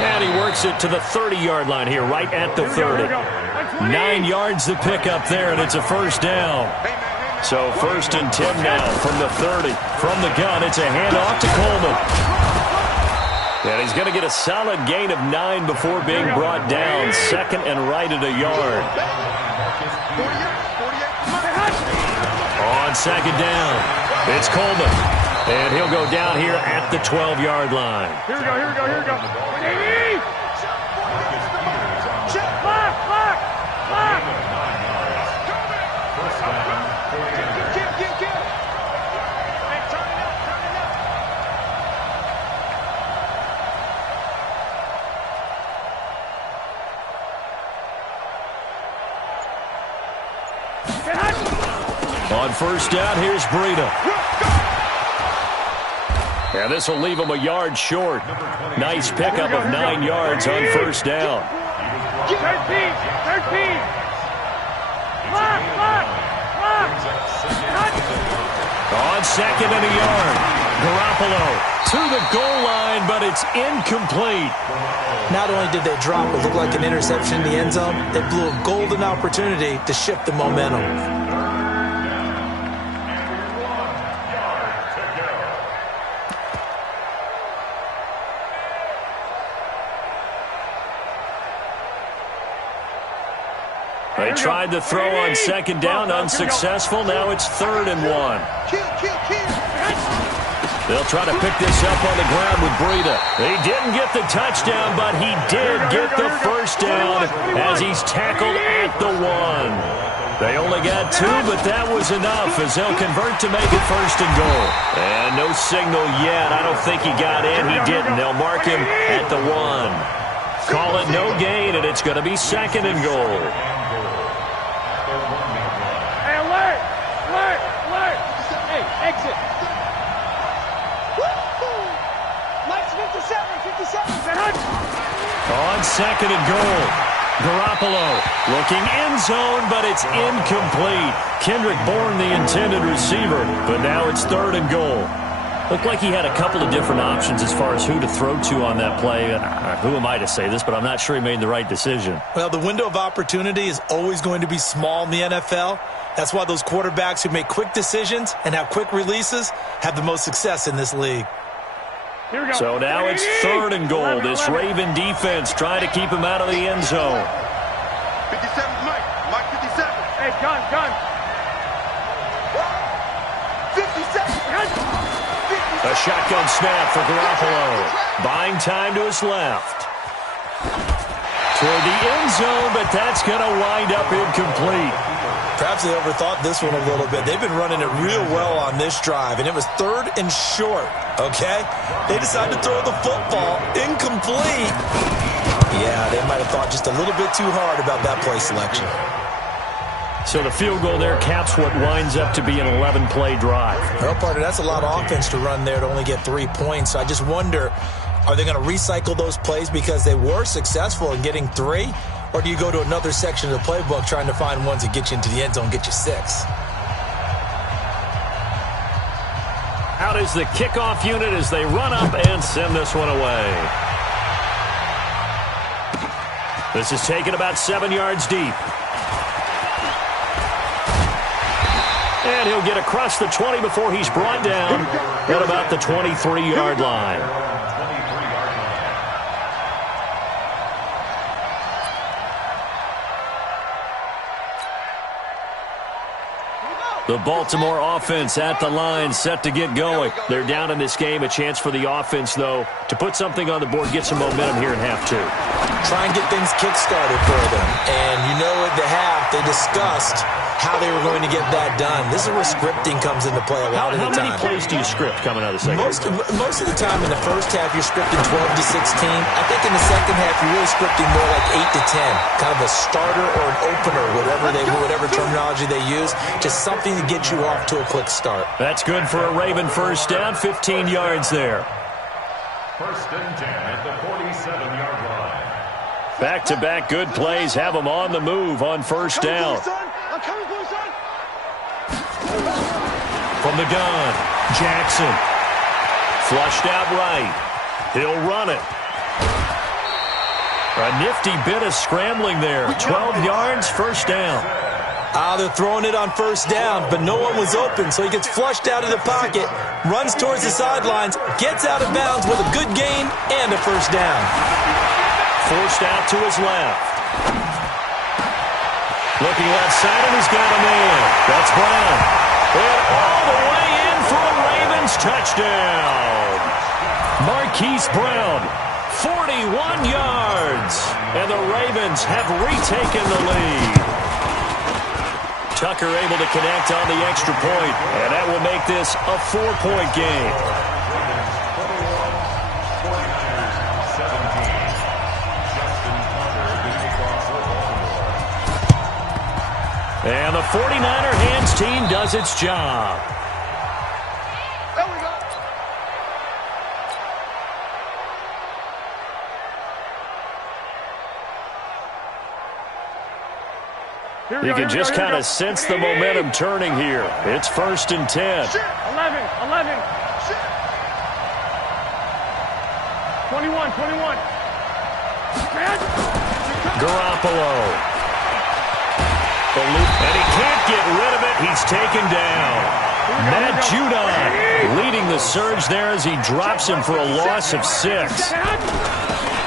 And he works it to the 30-yard line here, right at the 30. 9 yards to pick up there, and it's a first down. So 1st and 10 now from the 30. From the gun, it's a handoff to Coleman. And he's going to get a solid gain of 9 before being brought down. 2nd and right at a yard. On 2nd down, it's Coleman. And he'll go down here at the 12-yard line. Here we go, here we go, here we go. On first down, here's Breida. And this will leave him a yard short. Nice pickup of 9 yards on first down. 13. On 2nd and a yard. Garoppolo to the goal line, but it's incomplete. Not only did they drop what looked like an interception in the end zone, they blew a golden opportunity to shift the momentum. They tried to throw on 2nd down, unsuccessful. Now it's 3rd and 1. They'll try to pick this up on the ground with Breida. He didn't get the touchdown, but he did get the first down as he's tackled at the 1. They only got 2, but that was enough as they'll convert to make it 1st and goal. And no signal yet. I don't think he got in. He didn't. They'll mark him at the 1. Call it no gain, and it's going to be 2nd and goal. Exit. Lights 57. On 2nd and goal. Garoppolo looking end zone, but it's incomplete. Kendrick Bourne, the intended receiver, but now it's 3rd and goal. Looked like he had a couple of different options as far as who to throw to on that play. Who am I to say this, but I'm not sure he made the right decision. Well, the window of opportunity is always going to be small in the NFL. That's why those quarterbacks who make quick decisions and have quick releases have the most success in this league. Here we go. So now it's 3rd and goal. This Raven defense trying to keep him out of the end zone. 57, Mike 57. Hey, gun. 57. A shotgun snap for Garoppolo. Buying time to his left. Toward the end zone, but that's going to wind up incomplete. Perhaps they overthought this one a little bit. They've been running it real well on this drive, and it was 3rd and short, okay? They decided to throw the football incomplete. Yeah, they might have thought just a little bit too hard about that play selection. So the field goal there caps what winds up to be an 11-play drive. Well, partner, that's a lot of offense to run there to only get 3 points. So I just wonder, are they going to recycle those plays because they were successful in getting 3? Or do you go to another section of the playbook trying to find ones that get you into the end zone, get you 6? Out is the kickoff unit as they run up and send this one away. This is taken about 7 yards deep. And he'll get across the 20 before he's brought down at about the 23-yard line. The Baltimore offense at the line, set to get going. They're down in this game. A chance for the offense, though, to put something on the board, get some momentum here in half 2. Try and get things kick-started for them. And you know at the half, they discussed how they were going to get that done. This is where scripting comes into play a lot of the time. How many plays do you script coming out of the second half? Most of the time in the first half, you're scripting 12 to 16. I think in the second half, you're really scripting more like 8 to 10. Kind of a starter or an opener, whatever terminology they use. Just something to get you off to a quick start. That's good for a Raven first down, 15 yards there. First and 10 at the 47-yard line. Back-to-back good plays have them on the move on first down. From the gun, Jackson. Flushed out right. He'll run it. A nifty bit of scrambling there. 12 yards, first down. They're throwing it on first down, but no one was open, so he gets flushed out of the pocket, runs towards the sidelines, gets out of bounds with a good gain and a first down. Forced out to his left. Looking left side, and he's got a man. That's Brown. And all the way in for a Ravens touchdown. Marquise Brown, 41 yards. And the Ravens have retaken the lead. Tucker able to connect on the extra point, and that will make this a 4-point game. And the 49er hands team does its job. There we go. You can just kind of sense the momentum turning here. It's first and 10. 11. 21. 21. Garoppolo. And he can't get rid of it. He's taken down. Matt Judon leading the surge there as he drops him for a loss of 6.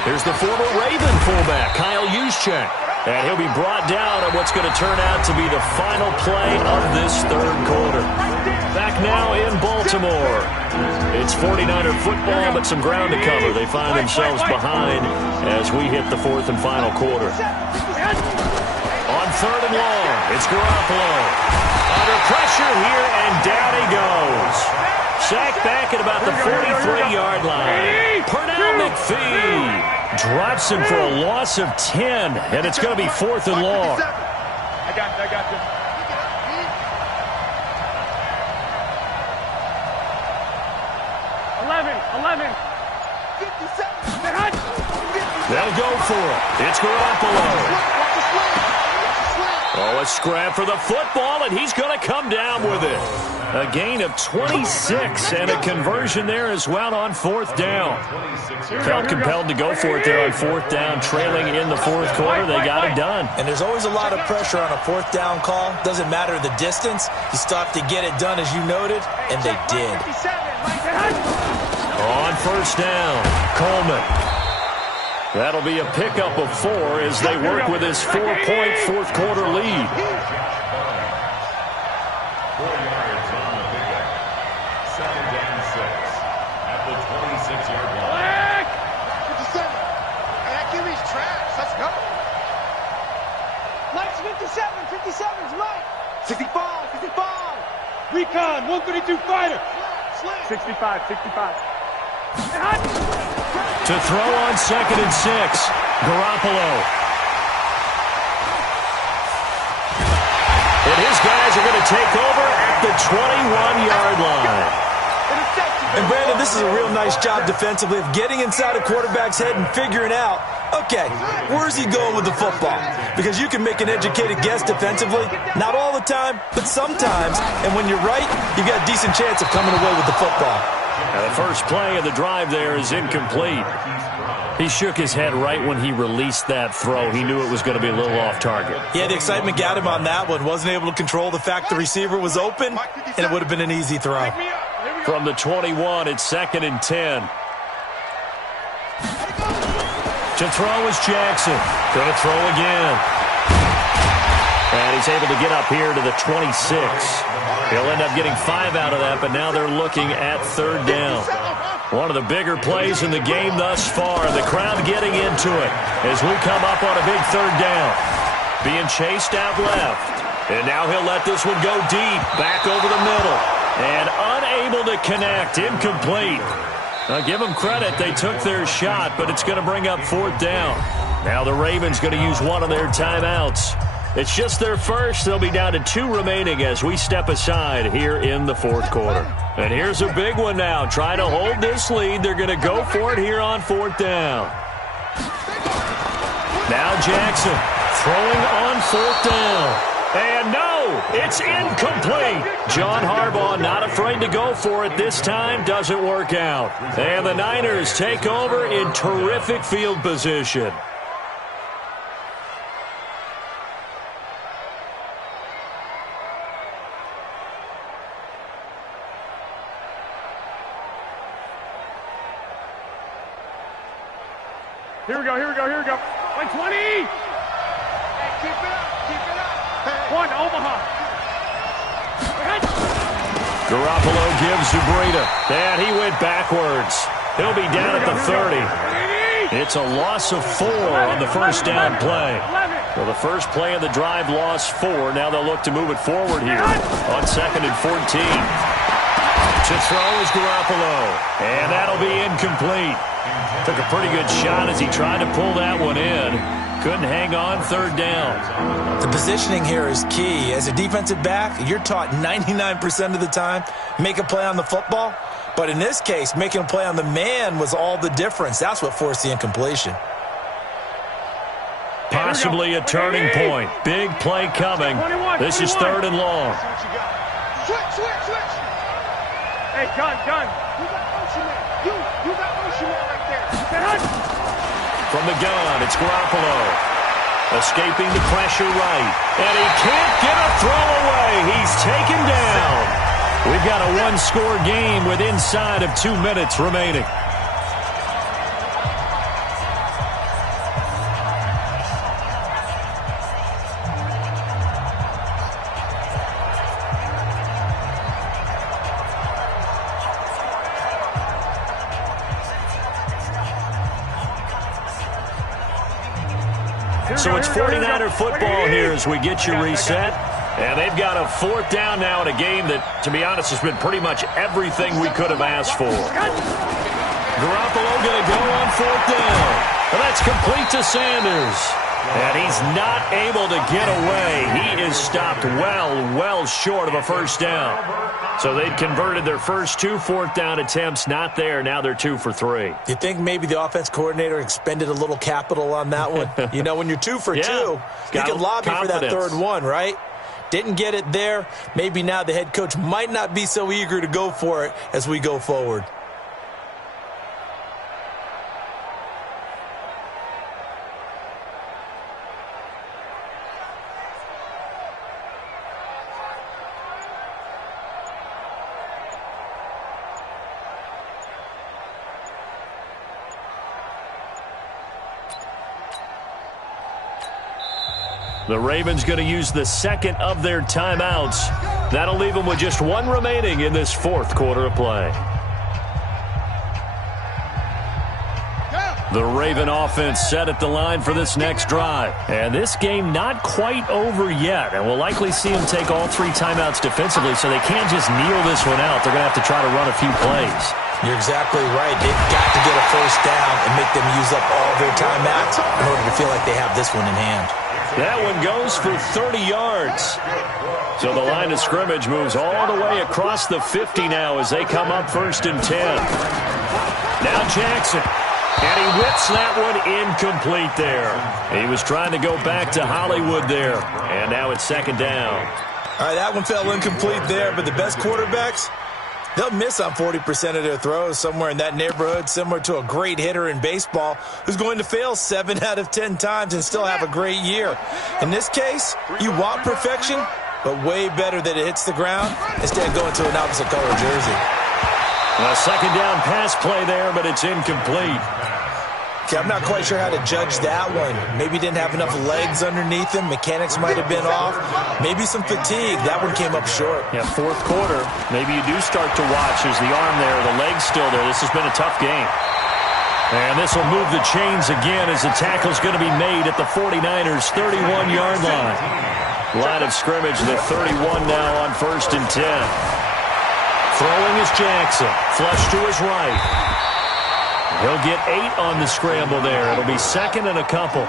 Here's the former Raven fullback, Kyle Juszczyk. And he'll be brought down on what's going to turn out to be the final play of this third quarter. Back now in Baltimore. It's 49er football, but some ground to cover. They find themselves behind as we hit the fourth and final quarter. On third and long, it's Garoppolo. Under pressure here, and down he goes. Sacked back at about the 43-yard line. Pernell McPhee drops him for a loss of 10, and it's going to be fourth and long. I got you. They'll go for it. It's Garoppolo. Oh, a scrap for the football, and he's going to come down with it. A gain of 26 and a conversion there as well on fourth down. Felt compelled to go for it there on fourth down, trailing in the fourth quarter. They got it done. And there's always a lot of pressure on a fourth down call. Doesn't matter the distance. You still have to get it done, as you noted, and they did. On first down, Coleman. That'll be a pickup of 4 as they work with his 4-point fourth quarter lead. 4 yards on the pickup. Second down 6 at the 26-yard line. 57. And that QB's trash. Let's go. Mike's 57. 57's right. 65. Recon, 132 fighter. 65. To throw on second and 6, Garoppolo. And his guys are going to take over at the 21-yard line. And, Brandon, this is a real nice job defensively of getting inside a quarterback's head and figuring out, okay, where's he going with the football? Because you can make an educated guess defensively, not all the time, but sometimes. And when you're right, you've got a decent chance of coming away with the football. Now the first play of the drive there is incomplete. He shook his head right when he released that throw. He knew it was going to be a little off target. Yeah, the excitement got him on that one. Wasn't able to control the fact the receiver was open, and it would have been an easy throw. From the 21, it's 2nd and 10. To throw is Jackson. Going to throw again. And he's able to get up here to the 26. He'll end up getting 5 out of that, but now they're looking at 3rd down. One of the bigger plays in the game thus far. The crowd getting into it as we come up on a big 3rd down. Being chased out left. And now he'll let this one go deep, back over the middle. And unable to connect, incomplete. Now give them credit, they took their shot, but it's going to bring up 4th down. Now the Ravens going to use one of their timeouts. It's just their first. They'll be down to 2 remaining as we step aside here in the 4th quarter. And here's a big one now. Trying to hold this lead. They're going to go for it here on 4th down. Now Jackson throwing on 4th down. And no, it's incomplete. John Harbaugh not afraid to go for it this time. Doesn't work out. And the Niners take over in terrific field position. Here we go. 120. Hey, keep it up. One, Omaha. Garoppolo gives to Breida. And he went backwards. He'll be down at the 30. It's a loss of 4 on the first down play. Well, the first play of the drive lost 4. Now they'll look to move it forward here on 2nd and 14. To throw is Garoppolo. And that'll be incomplete. Took a pretty good shot as he tried to pull that one in. Couldn't hang on 3rd down. The positioning here is key. As a defensive back, you're taught 99% of the time, make a play on the football. But in this case, making a play on the man was all the difference. That's what forced the incompletion. Possibly a turning point. Big play coming. This is 3rd and long. Switch. Hey, gun. You got motion man. You got motion man right there. From the gun, it's Garoppolo. Escaping the pressure right. And he can't get a throw away. He's taken down. We've got a 1-score game with inside of 2 minutes remaining. So it's 49er football here as we get you reset. And they've got a 4th down now in a game that, to be honest, has been pretty much everything we could have asked for. Garoppolo going to go on 4th down. And that's complete to Sanders. And he's not able to get away. He is stopped well short of a first down. So they'd converted their first 2 4th down attempts. Not there. Now they're 2 for 3. You think maybe the offense coordinator expended a little capital on that one? You know, when you're 2 for 2, you can lobby for that 3rd one, right? Didn't get it there. Maybe now the head coach might not be so eager to go for it as we go forward. The Ravens going to use the 2nd of their timeouts. That'll leave them with just 1 remaining in this 4th quarter of play. The Raven offense set at the line for this next drive. And this game not quite over yet. And we'll likely see them take all 3 timeouts defensively, so they can't just kneel this one out. They're going to have to try to run a few plays. You're exactly right. They've got to get a first down and make them use up all their timeouts in order to feel like they have this one in hand. That one goes for 30 yards. So the line of scrimmage moves all the way across the 50 now as they come up 1st and 10. Now Jackson. And he whips that one incomplete there. He was trying to go back to Hollywood there. And now it's 2nd down. All right, that one fell incomplete there, but the best quarterbacks, they'll miss on 40% of their throws, somewhere in that neighborhood, similar to a great hitter in baseball who's going to fail 7 out of 10 times and still have a great year. In this case, you want perfection, but way better that it hits the ground instead of going to an opposite color jersey. A 2nd down pass play there, but it's incomplete. Okay, I'm not quite sure how to judge that one. Maybe didn't have enough legs underneath him. Mechanics might have been off. Maybe some fatigue. That one came up short. Yeah, 4th quarter. Maybe you do start to watch. There's the arm there, the leg's still there. This has been a tough game. And this will move the chains again as the tackle's going to be made at the 49ers' 31-yard line. Line of scrimmage, the 31 now on 1st and 10. Throwing is Jackson. Flush to his right. He'll get 8 on the scramble there. It'll be 2nd and a couple.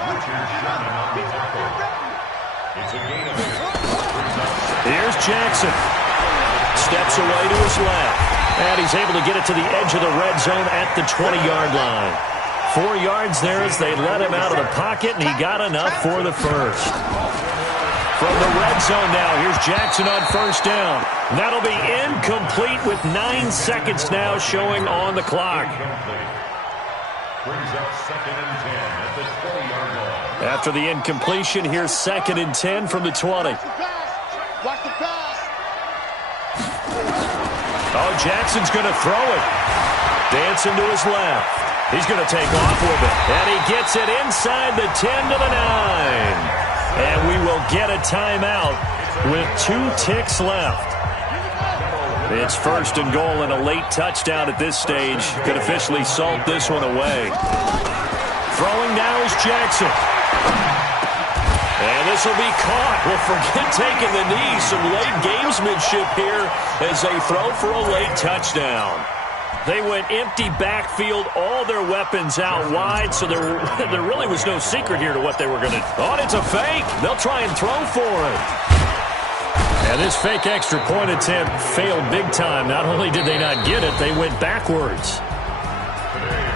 Here's Jackson. Steps away to his left. And he's able to get it to the edge of the red zone at the 20-yard line. 4 yards there as they let him out of the pocket, and he got enough for the first. From the red zone now, here's Jackson on 1st down. That'll be incomplete with 9 seconds now showing on the clock. Brings up 2nd and 10 at the 20-yard line. After the incompletion, here's 2nd and 10 from the 20. Watch the pass. Oh, Jackson's going to throw it. Dancing to his left. He's going to take off with it. And he gets it inside the 10 to the 9. And we will get a timeout with 2 ticks left. It's 1st and goal and a late touchdown at this stage. Could officially salt this one away. Throwing now is Jackson. And this will be caught. Well, forget taking the knee. Some late gamesmanship here as they throw for a late touchdown. They went empty backfield, all their weapons out wide, so there really was no secret here to what they were going to do. Oh, it's a fake. They'll try and throw for it. And this fake extra point attempt failed big time. Not only did they not get it, they went backwards.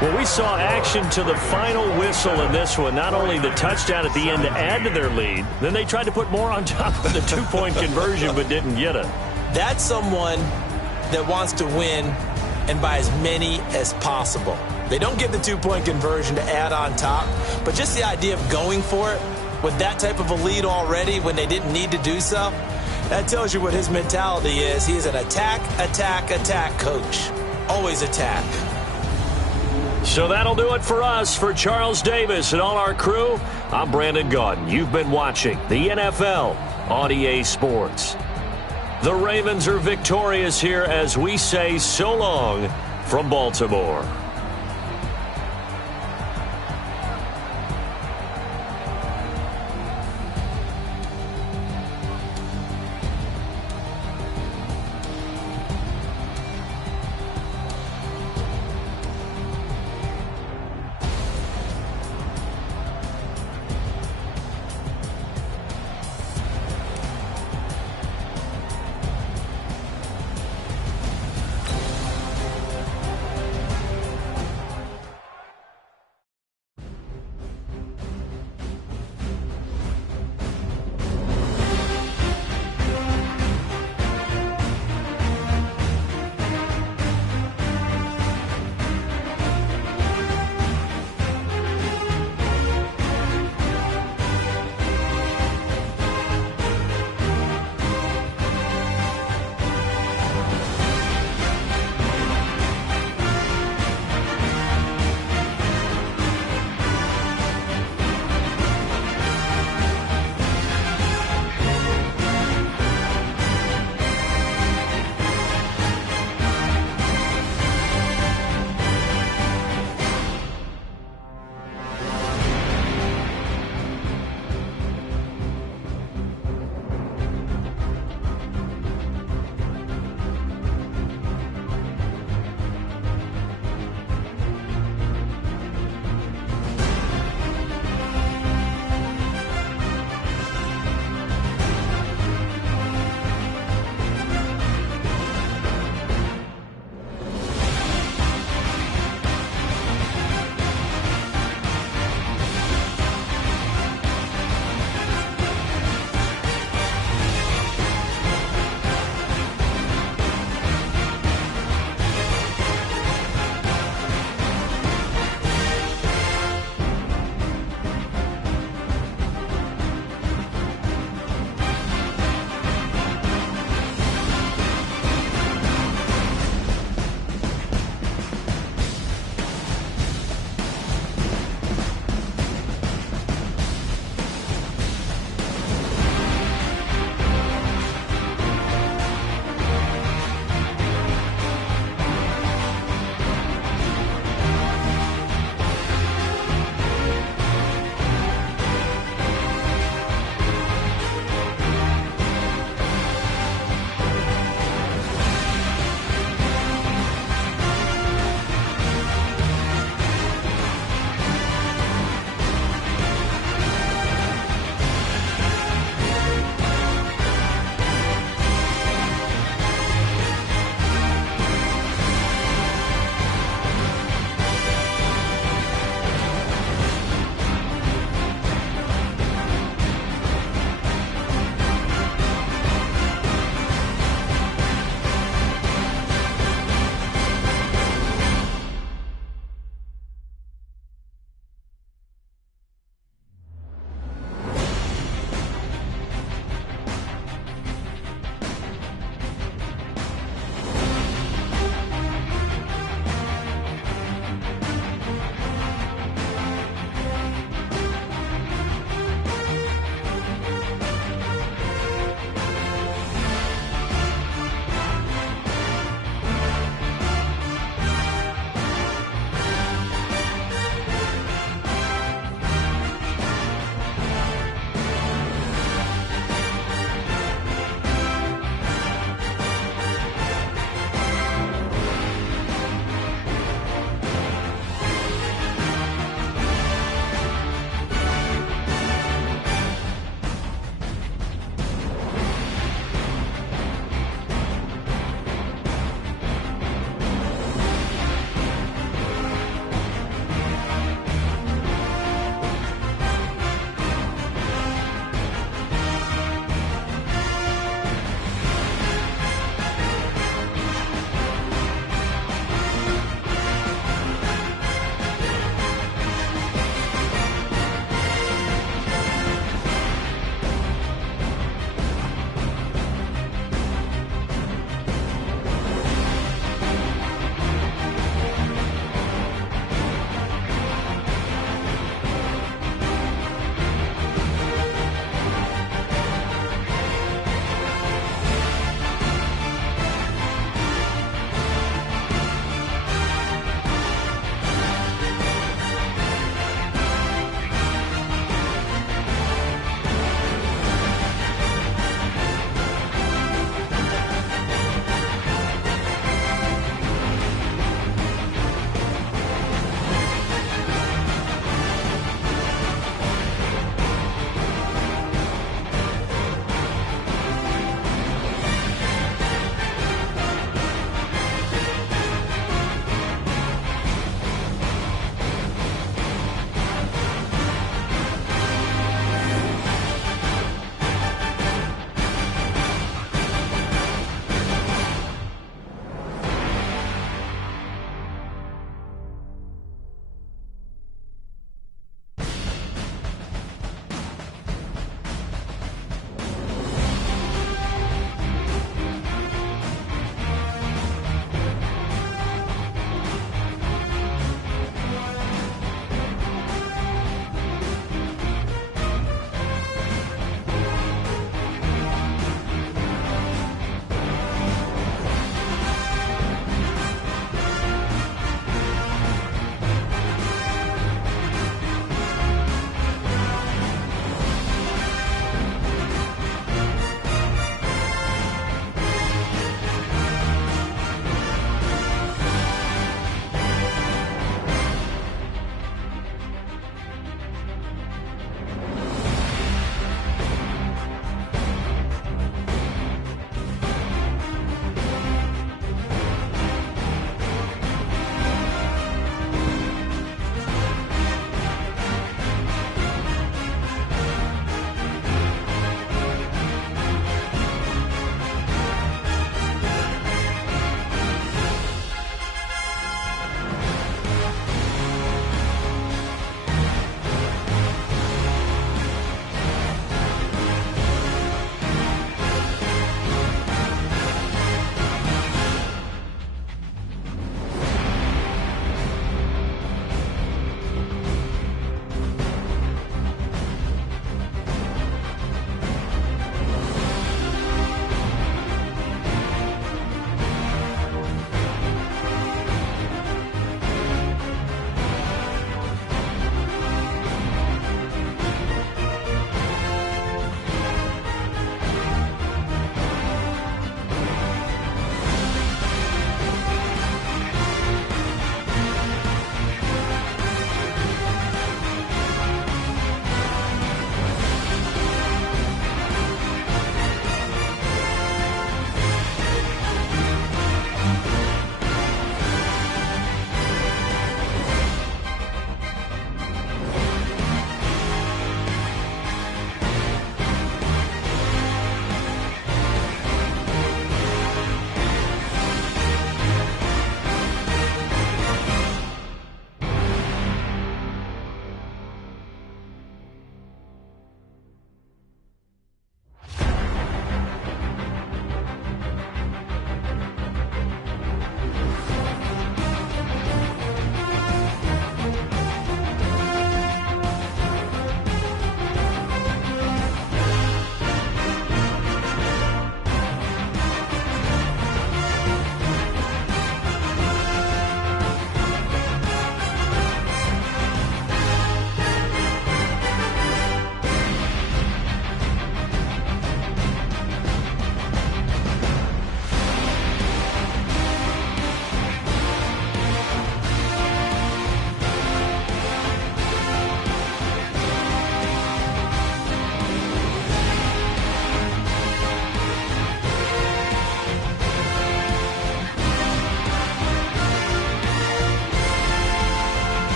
Well, we saw action to the final whistle in this one. Not only the touchdown at the end to add to their lead, then they tried to put more on top of the 2-point conversion but didn't get it. That's someone that wants to win and by as many as possible. They don't get the 2-point conversion to add on top, but just the idea of going for it with that type of a lead already when they didn't need to do so, that tells you what his mentality is. He is an attack, attack, attack coach. Always attack. So that'll do it for us. For Charles Davis and all our crew, I'm Brandon Gaudin. You've been watching the NFL on EA Sports. The Ravens are victorious here as we say so long from Baltimore.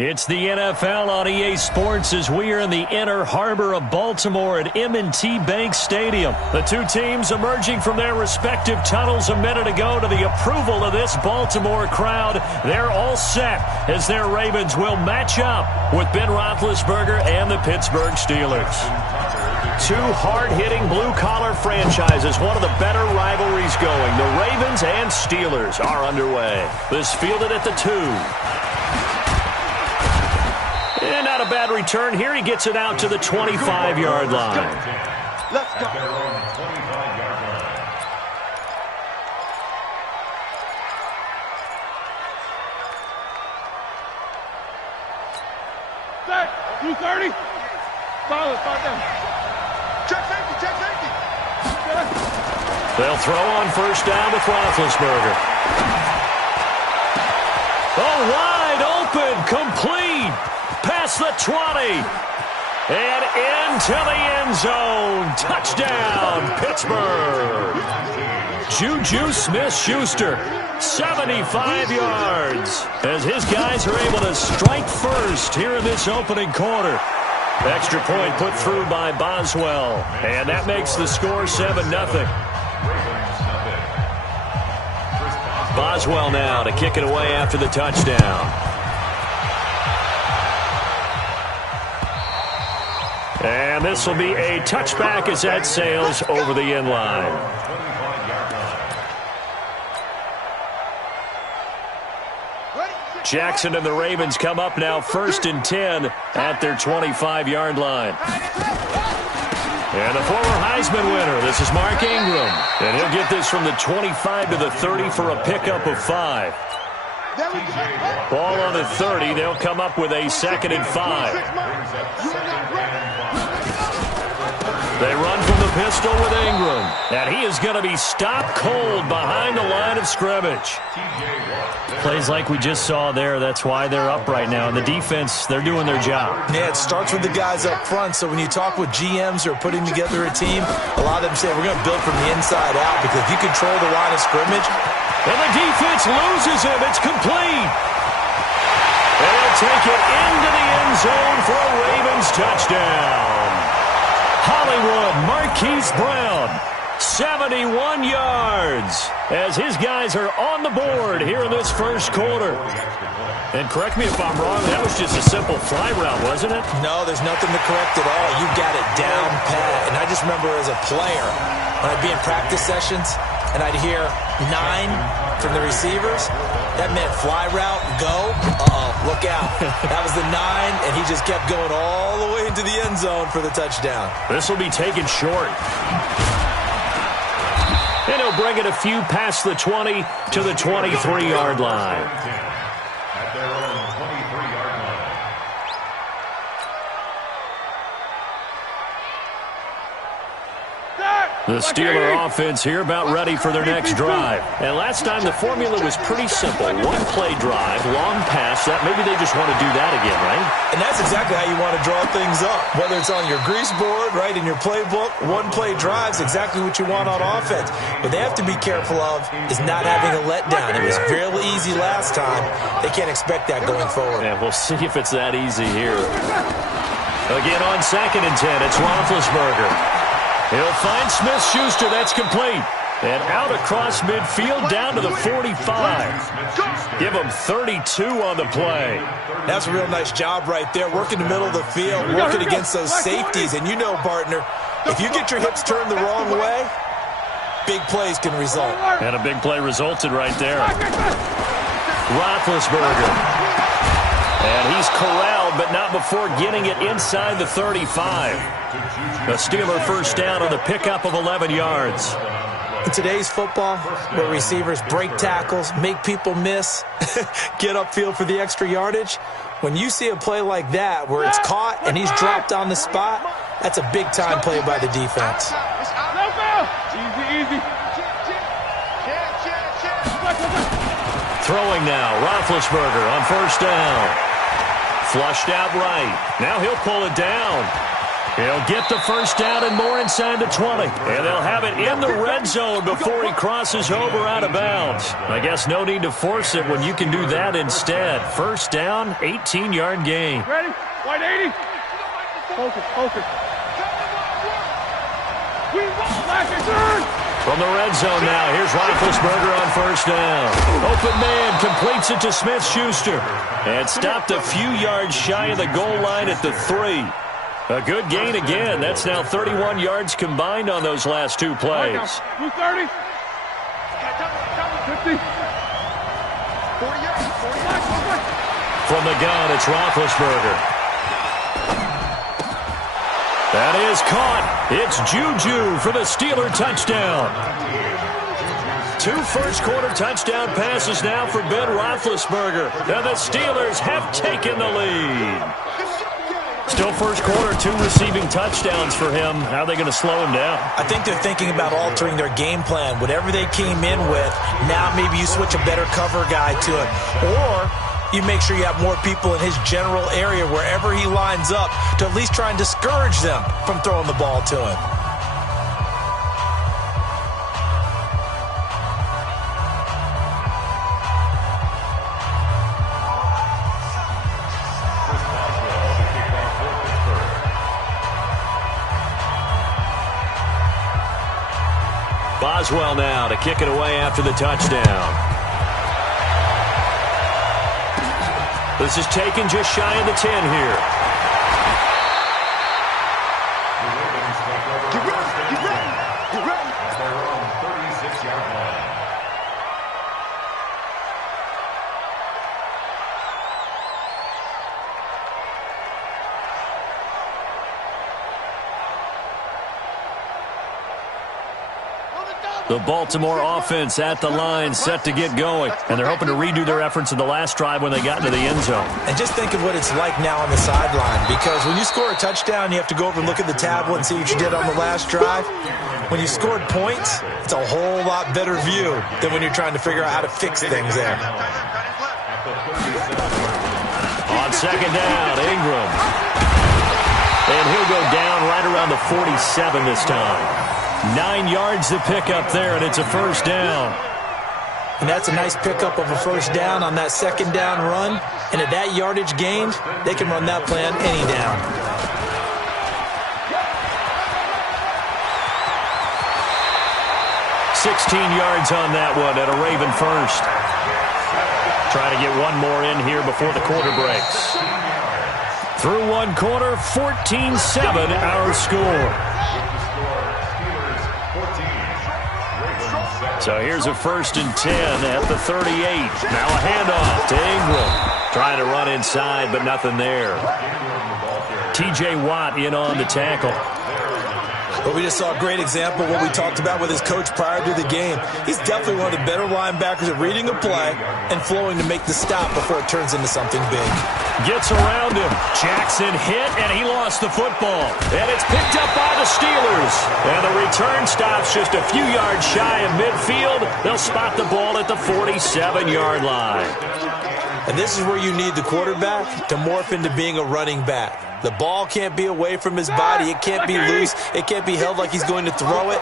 It's the NFL on EA Sports as we are in the inner harbor of Baltimore at M&T Bank Stadium. The two teams emerging from their respective tunnels a minute ago to the approval of this Baltimore crowd. They're all set as their Ravens will match up with Ben Roethlisberger and the Pittsburgh Steelers. Two hard-hitting blue-collar franchises, one of the better rivalries going. The Ravens and Steelers are underway. This fielded at the 2. And not a bad return here. He gets it out to the 25-yard line. Let's go. Set. 230. Solid. Start down. Check safety. Check safety. They'll throw on first down with Roethlisberger. Oh, wide open. Complete. Past the 20. And into the end zone. Touchdown, Pittsburgh. Juju Smith-Schuster, 75 yards. As his guys are able to strike first here in this opening quarter. Extra point put through by Boswell. And that makes the score 7-0. Boswell now to kick it away after the touchdown. And this will be a touchback as that sails over the end line. Jackson and the Ravens come up now 1st and 10 at their 25-yard line. And the former Heisman winner, this is Mark Ingram. And he'll get this from the 25 to the 30 for a pickup of 5. Ball on the 30. They'll come up with a 2nd and 5. They run from the pistol with Ingram. And he is going to be stopped cold behind the line of scrimmage. Plays like we just saw there. That's why they're up right now. And the defense, they're doing their job. Yeah, it starts with the guys up front. So when you talk with GMs who are putting together a team, a lot of them say we're going to build from the inside out because if you control the line of scrimmage. And the defense loses him. It's complete. And they'll take it into the end zone for a Ravens touchdown. Hollywood Marquise Brown, 71 yards, as his guys are on the board here in this first quarter. And correct me if I'm wrong, that was just a simple fly route, wasn't it? No, there's nothing to correct at all. You got it down pat. And I just remember as a player, when I'd be in practice sessions, and I'd hear 9 from the receivers, that meant fly route, go. Look out. That was the 9, and he just kept going all the way into the end zone for the touchdown. This will be taken short. And he'll bring it a few past the 20 to the 23-yard line. At their own 23-yard line. The Steeler offense here about ready for their next drive. And last time the formula was pretty simple. One play drive, long pass. That maybe they just want to do that again, right? And that's exactly how you want to draw things up. Whether it's on your grease board, right, in your playbook, one play drive's exactly what you want on offense. What they have to be careful of is not having a letdown. It was fairly easy last time. They can't expect that going forward. Yeah, we'll see if it's that easy here. Again on 2nd and 10, it's Roethlisberger. He'll find Smith-Schuster. That's complete. And out across midfield down to the 45. Give him 32 on the play. That's a real nice job right there. Working the middle of the field, working against those safeties. And you know, partner, if you get your hips turned the wrong way, big plays can result. And a big play resulted right there. Roethlisberger. And he's corralled, but not before getting it inside the 35. A Steeler first down on the pickup of 11 yards. In today's football, where receivers break tackles, make people miss, get upfield for the extra yardage, when you see a play like that where it's caught and he's dropped on the spot, that's a big-time play by the defense. Easy. Throwing now, Roethlisberger on first down. Flushed out right. Now he'll pull it down. He'll get the first down and more inside the 20. And they'll have it in the red zone before he crosses over out of bounds. I guess no need to force it when you can do that instead. First down, 18-yard gain. Ready? White 80. Focus, focus. From the red zone now, here's Roethlisberger on first down. Open man completes it to Smith-Schuster. And stopped a few yards shy of the goal line at the 3. A good gain again. That's now 31 yards combined on those last two plays. 230. 50. 40 yards. From the gun, it's Roethlisberger. That is caught. It's Juju for the Steeler touchdown. 2 first-quarter touchdown passes now for Ben Roethlisberger. And the Steelers have taken the lead. Still first quarter, 2 receiving touchdowns for him. How are they going to slow him down? I think they're thinking about altering their game plan. Whatever they came in with, now maybe you switch a better cover guy to it. Or you make sure you have more people in his general area wherever he lines up to at least try and discourage them from throwing the ball to him. Boswell now to kick it away after the touchdown. This is taken just shy of the 10 here. Get ready. At their own 36-yard line. The Baltimore offense at the line, set to get going. And they're hoping to redo their efforts in the last drive when they got into the end zone. And just think of what it's like now on the sideline. Because when you score a touchdown, you have to go over and look at the tablet and see what you did on the last drive. When you scored points, it's a whole lot better view than when you're trying to figure out how to fix things there. On second down, Ingram. And he'll go down right around the 47 this time. 9 yards to pick up there, and it's a first down. And that's a nice pickup of a first down on that second down run. And at that yardage gained, they can run that plan any down. $16 yards on that one at a Raven first. Trying to get one more in here before the quarter breaks. Through one quarter, 14-7 our score. So here's a 1st and 10 at the 38. Now a handoff to Ingram. Trying to run inside, but nothing there. T.J. Watt in on the tackle. But we just saw a great example of what we talked about with his coach prior to the game. He's definitely one of the better linebackers at reading a play and flowing to make the stop before it turns into something big. Gets around him. Jackson hit, and he lost the football. And it's picked up by the Steelers. And the return stops just a few yards shy of midfield. They'll spot the ball at the 47-yard line. And this is where you need the quarterback to morph into being a running back. The ball can't be away from his body. It can't be loose. It can't be held like he's going to throw it.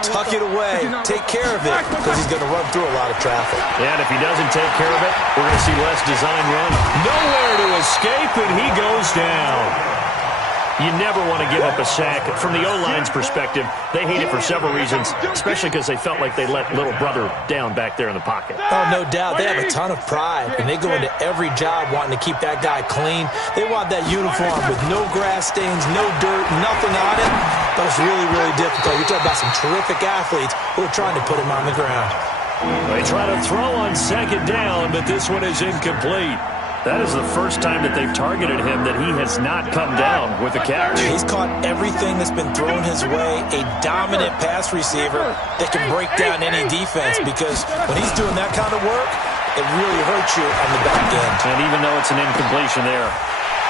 Tuck it away. Take care of it because he's going to run through a lot of traffic. And if he doesn't take care of it, we're going to see less design run. Nowhere to escape, and he goes down. You never want to give up a sack. From the O-line's perspective, they hate it for several reasons, especially because they felt like they let little brother down back there in the pocket. Oh, no doubt. They have a ton of pride, and they go into every job wanting to keep that guy clean. They want that uniform with no grass stains, no dirt, nothing on it. But it's really, really difficult. You're talking about some terrific athletes who are trying to put him on the ground. They try to throw on second down, but this one is incomplete. That is the first time that they've targeted him that he has not come down with a catch. He's caught everything that's been thrown his way. A dominant pass receiver that can break down any defense, because when he's doing that kind of work, it really hurts you on the back end. And even though it's an incompletion there,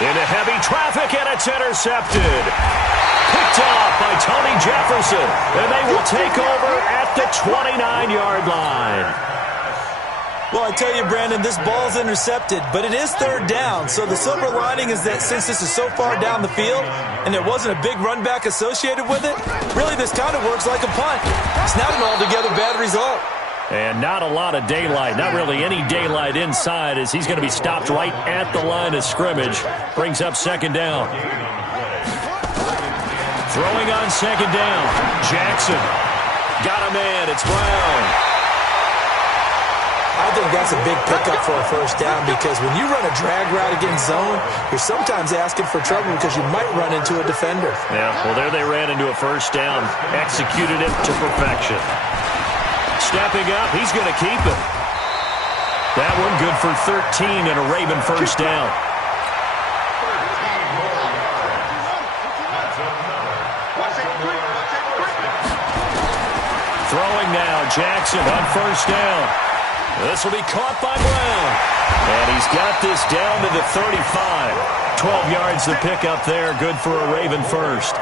into heavy traffic, and it's intercepted. Picked off by Tony Jefferson, and they will take over at the 29-yard line. Well, I tell you, Brandon, this ball's intercepted, but it is third down. So the silver lining is that since this is so far down the field and there wasn't a big run back associated with it, really this kind of works like a punt. It's not an altogether bad result. And not a lot of daylight, not really any daylight inside, as he's going to be stopped right at the line of scrimmage. Brings up second down. Throwing on second down. Jackson. Got a man. It's Brown. I think that's a big pickup for a first down because when you run a drag route against zone, you're sometimes asking for trouble because you might run into a defender. Yeah, well, there they ran into a first down. Executed it to perfection. Stepping up, he's going to keep it. That one good for 13 and a Raven first down. Throwing now, Jackson on first down. This will be caught by Brown. And he's got this down to the 35. 12 yards to pick up there, good for a Raven first.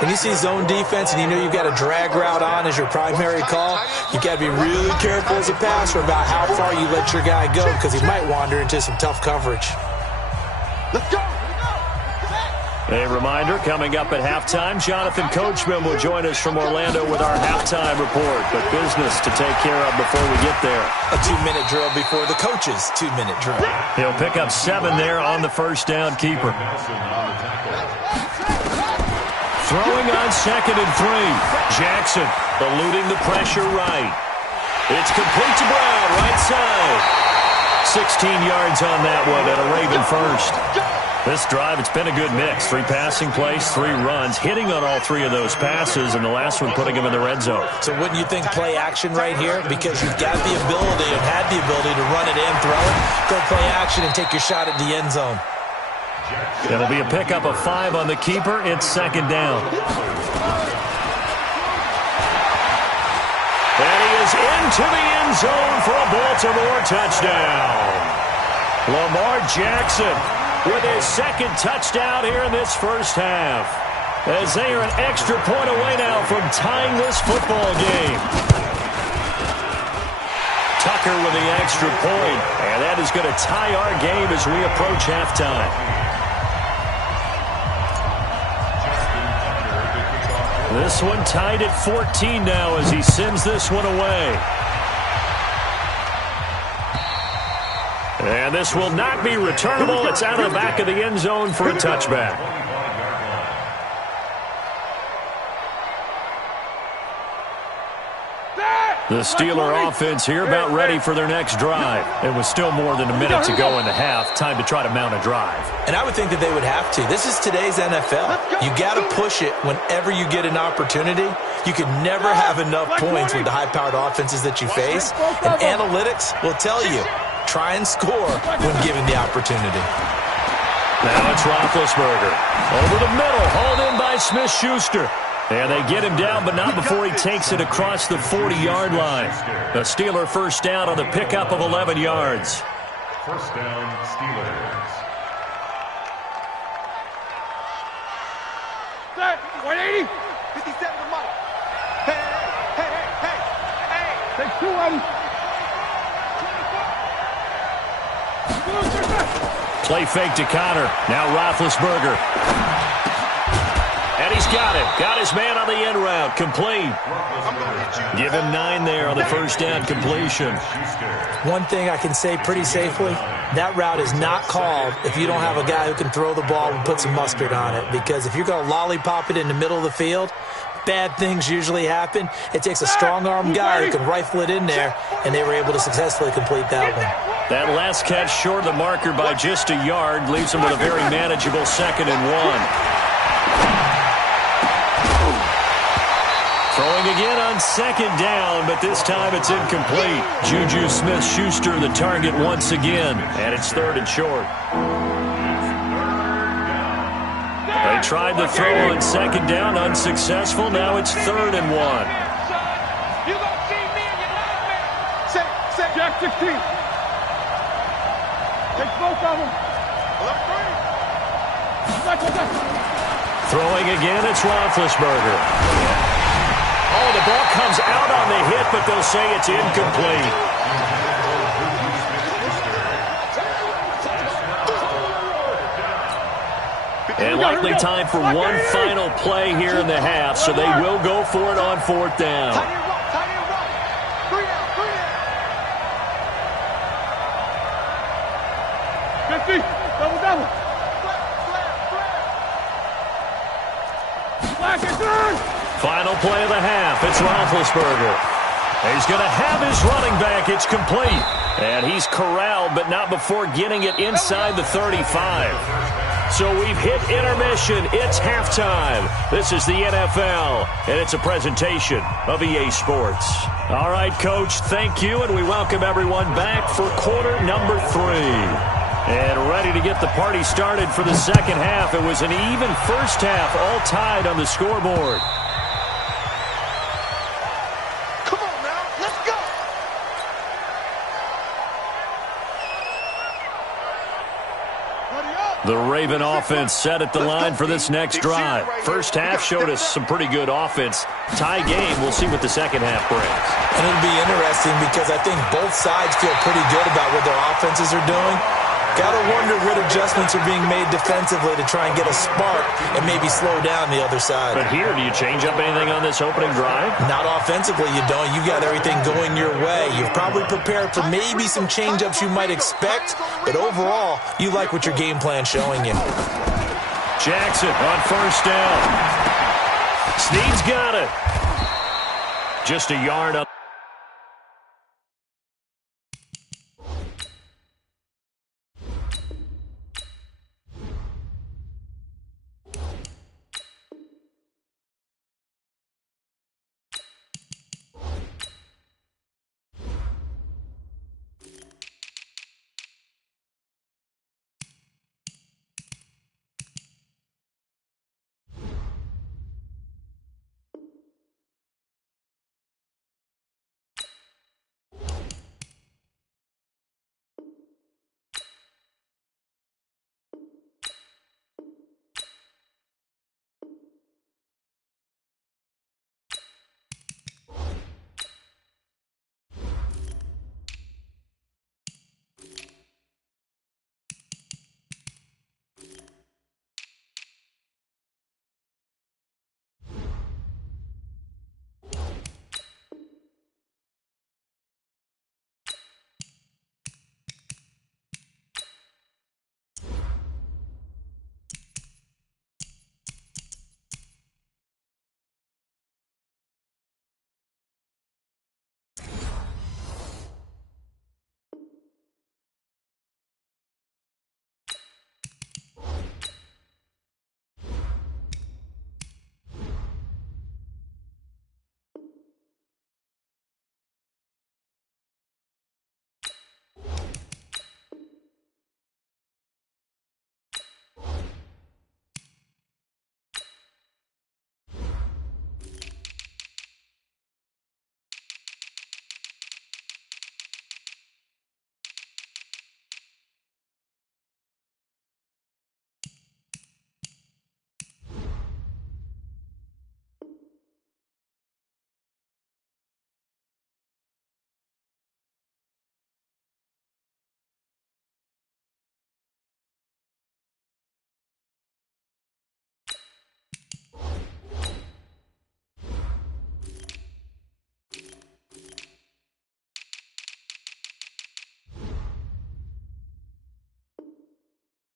When you see zone defense and you know you've got a drag route on as your primary call, you've got to be really careful as a passer about how far you let your guy go because he might wander into some tough coverage. Let's go. A reminder, coming up at halftime, Jonathan Coachman will join us from Orlando with our halftime report. But business to take care of before we get there. A 2-minute drill before the coach's 2-minute drill. He'll pick up 7 there on the first down keeper. Throwing on second and 3. Jackson eluding the pressure right. It's complete to Brown, right side. 16 yards on that one and a Raven first. This drive, it's been a good mix. 3 passing plays, 3 runs, hitting on all 3 of those passes, and the last one putting him in the red zone. So wouldn't you think play action right here? Because you've got the ability and had the ability to run it in, throw it, go play action, and take your shot at the end zone. It'll be a pickup of 5 on the keeper. It's second down. And he is into the end zone for a Baltimore touchdown. Lamar Jackson with his second touchdown here in this first half. As they are an extra point away now from tying this football game. Tucker with the extra point. And that is going to tie our game as we approach halftime. This one tied at 14 now as he sends this one away. And this will not be returnable. It's out of the back of the end zone for a touchback. The Steeler offense here about ready for their next drive. It was still more than a minute to go in the half. Time to try to mount a drive. And I would think that they would have to. This is today's NFL. You got to push it whenever you get an opportunity. You can never have enough points with the high-powered offenses that you face. And analytics will tell you, try and score when given the opportunity. Now it's Roethlisberger. Over the middle, hauled in by Smith-Schuster. And they get him down, but not before he takes it across the 40-yard line. The Steeler first down on the pickup of 11 yards. First down, Steelers. 180. 57 to Mike. Hey. Take 2 of them. Play fake to Connor. Now Roethlisberger. And he's got him. Got his man on the end route. Complete. Give him 9 there on the first down completion. One thing I can say pretty safely, that route is not called if you don't have a guy who can throw the ball and put some mustard on it. Because if you're going to lollipop it in the middle of the field, bad things usually happen. It takes a strong-arm guy who can rifle it in there, and they were able to successfully complete that one. That last catch short of the marker by just a yard leaves him with a very manageable 2nd and 1. Throwing again on 2nd down, but this time it's incomplete. Juju Smith-Schuster the target once again, and it's 3rd and short. They tried the throw on 2nd down, unsuccessful. Now it's 3rd and 1. You gonna see me and your nightmare. Say. Jack 16. Take both of them. Throwing again, it's Roethlisberger. Oh, the ball comes out on the hit, but they'll say it's incomplete. And likely time for one final play here in the half, so they will go for it on 4th down. Tight end run, tight end run. 3 out, 3 out. 50, double, double. Flag it through. Final play of the half. It's Roethlisberger. He's going to have his running back. It's complete. And he's corralled, but not before getting it inside the 35. So we've hit intermission. It's halftime. This is the NFL, and it's a presentation of EA Sports. All right, Coach, thank you, and we welcome everyone back for quarter number 3. And ready to get the party started for the second half. It was an even first half, all tied on the scoreboard. Come on now, let's go. The Raven offense set at the line for this next drive. First half showed us some pretty good offense. Tie game, we'll see what the second half brings. And it'll be interesting because I think both sides feel pretty good about what their offenses are doing. Gotta wonder what adjustments are being made defensively to try and get a spark and maybe slow down the other side. But here, do you change up anything on this opening drive? Not offensively, you don't. You got everything going your way. You've probably prepared for maybe some change-ups you might expect, but overall, you like what your game plan's showing you. Jackson on first down. Snead's got it. Just a yard up.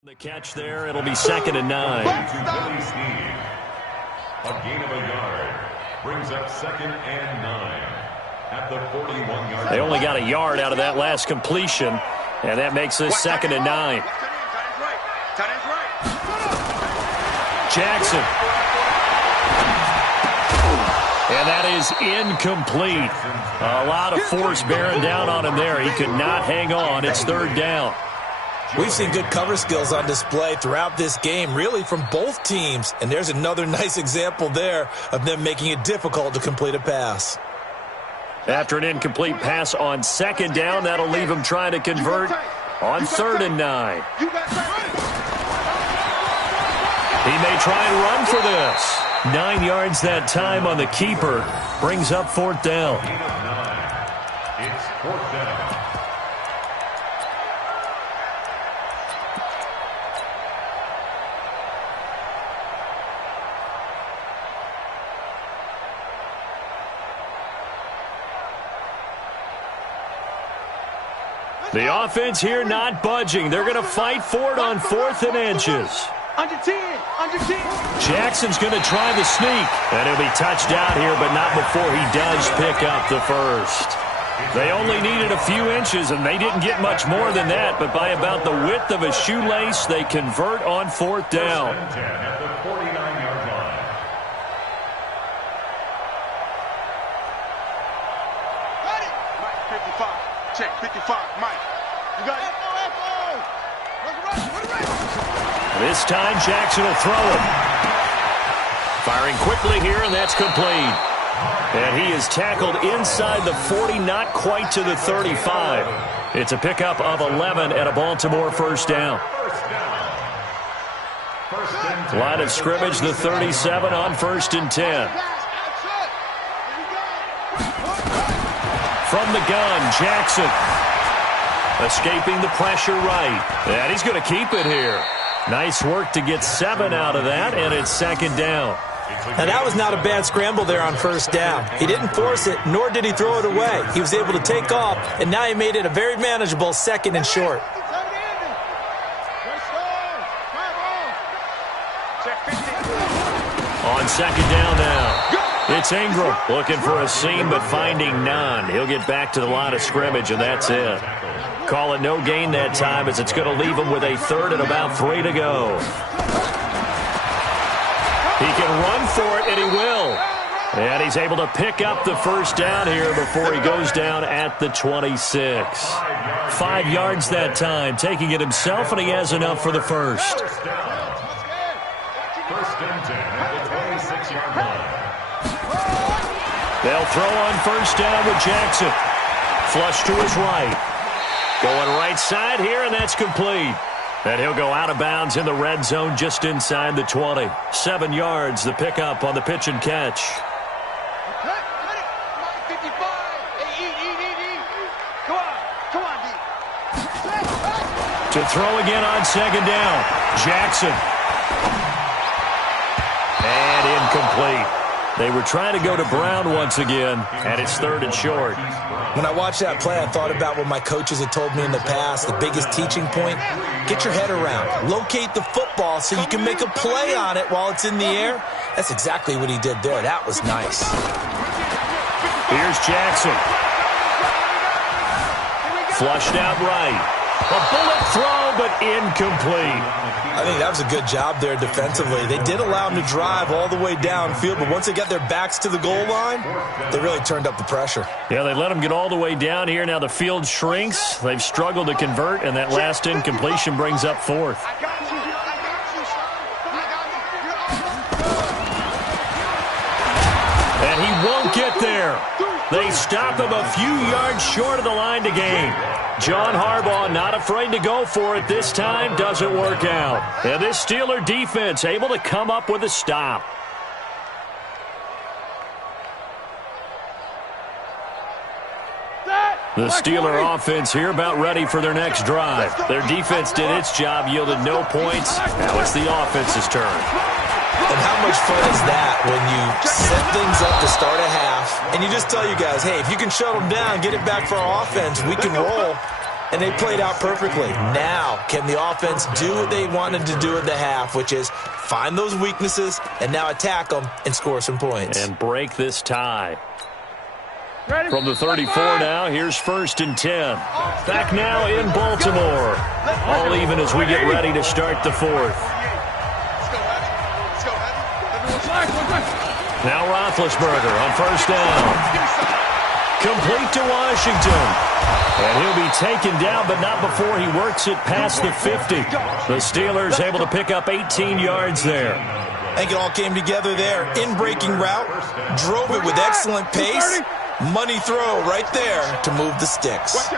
The catch there, it'll be 2nd and 9. To Willie Snead. A gain of a yard brings up 2nd and 9 at the 41-yard line. They only got a yard out of that last completion, and that makes this 2nd and 9. Jackson. And that is incomplete. A lot of force bearing down on him there. He could not hang on. It's 3rd down. We've seen good cover skills on display throughout this game, really from both teams. And there's another nice example there of them making it difficult to complete a pass. After an incomplete pass on 2nd down, that'll leave him trying to convert on 3rd and 9. He may try and run for this. 9 yards that time on the keeper. Brings up 4th down. It's 4th down. The offense here not budging. They're going to fight for it on 4th and inches. Under 10. Jackson's going to try the sneak. And he'll be touched out here, but not before he does pick up the first. They only needed a few inches, and they didn't get much more than that. But by about the width of a shoelace, they convert on 4th down. At the 49-yard line. Mike, 55. Check, 55. Mike. You got it? This time, Jackson will throw it. Firing quickly here, and that's complete. And he is tackled inside the 40, not quite to the 35. It's a pickup of 11 and a Baltimore first down. Line of scrimmage, the 37 on 1st and 10. From the gun, Jackson. Escaping the pressure right. And he's going to keep it here. Nice work to get 7 out of that, and it's 2nd down. Now, that was not a bad scramble there on 1st down. He didn't force it, nor did he throw it away. He was able to take off, and now he made it a very manageable 2nd and short. On 2nd down now, it's Ingram looking for a seam, but finding none. He'll get back to the line of scrimmage, and that's it. Call it no gain that time, as it's going to leave him with a 3rd and about 3 to go. He can run for it, and he will. And he's able to pick up the first down here before he goes down at the 26. 5 yards that time, taking it himself, and he has enough for the first. 1st and 10 at the 26-yard line. They'll throw on 1st down with Jackson. Flush to his right. Going right side here, and that's complete. And he'll go out of bounds in the red zone just inside the 20. 7 yards, the pickup on the pitch and catch. To throw again on 2nd down, Jackson. And incomplete. They were trying to go to Brown once again, and it's 3rd and short. When I watched that play, I thought about what my coaches had told me in the past. The biggest teaching point, get your head around. Locate the football so you can make a play on it while it's in the air. That's exactly what he did there. That was nice. Here's Jackson. Flushed out right. A bullet throw, but incomplete. I think that was a good job there defensively. They did allow him to drive all the way downfield, but once they got their backs to the goal line, they really turned up the pressure. Yeah, they let him get all the way down here. Now the field shrinks. They've struggled to convert, and that last incompletion brings up 4th. And he won't get there. They stop him a few yards short of the line to gain. John Harbaugh not afraid to go for it this time. Doesn't work out. And this Steeler defense able to come up with a stop. The Steeler offense here about ready for their next drive. Their defense did its job, yielded no points. Now it's the offense's turn. And how much fun is that when you set things up to start a half, and you just tell you guys, hey, if you can shut them down, get it back for our offense, we can roll. And they played out perfectly. Now, can the offense do what they wanted to do at the half, which is find those weaknesses and now attack them and score some points. And break this tie. From the 34 now, here's 1st and 10. Back now in Baltimore. All even as we get ready to start the 4th. Now Roethlisberger on 1st down. Complete to Washington. And he'll be taken down, but not before he works it past the 50. The Steelers able to pick up 18 yards there. I think it all came together there. In-breaking route, drove it with excellent pace. Money throw right there to move the sticks. On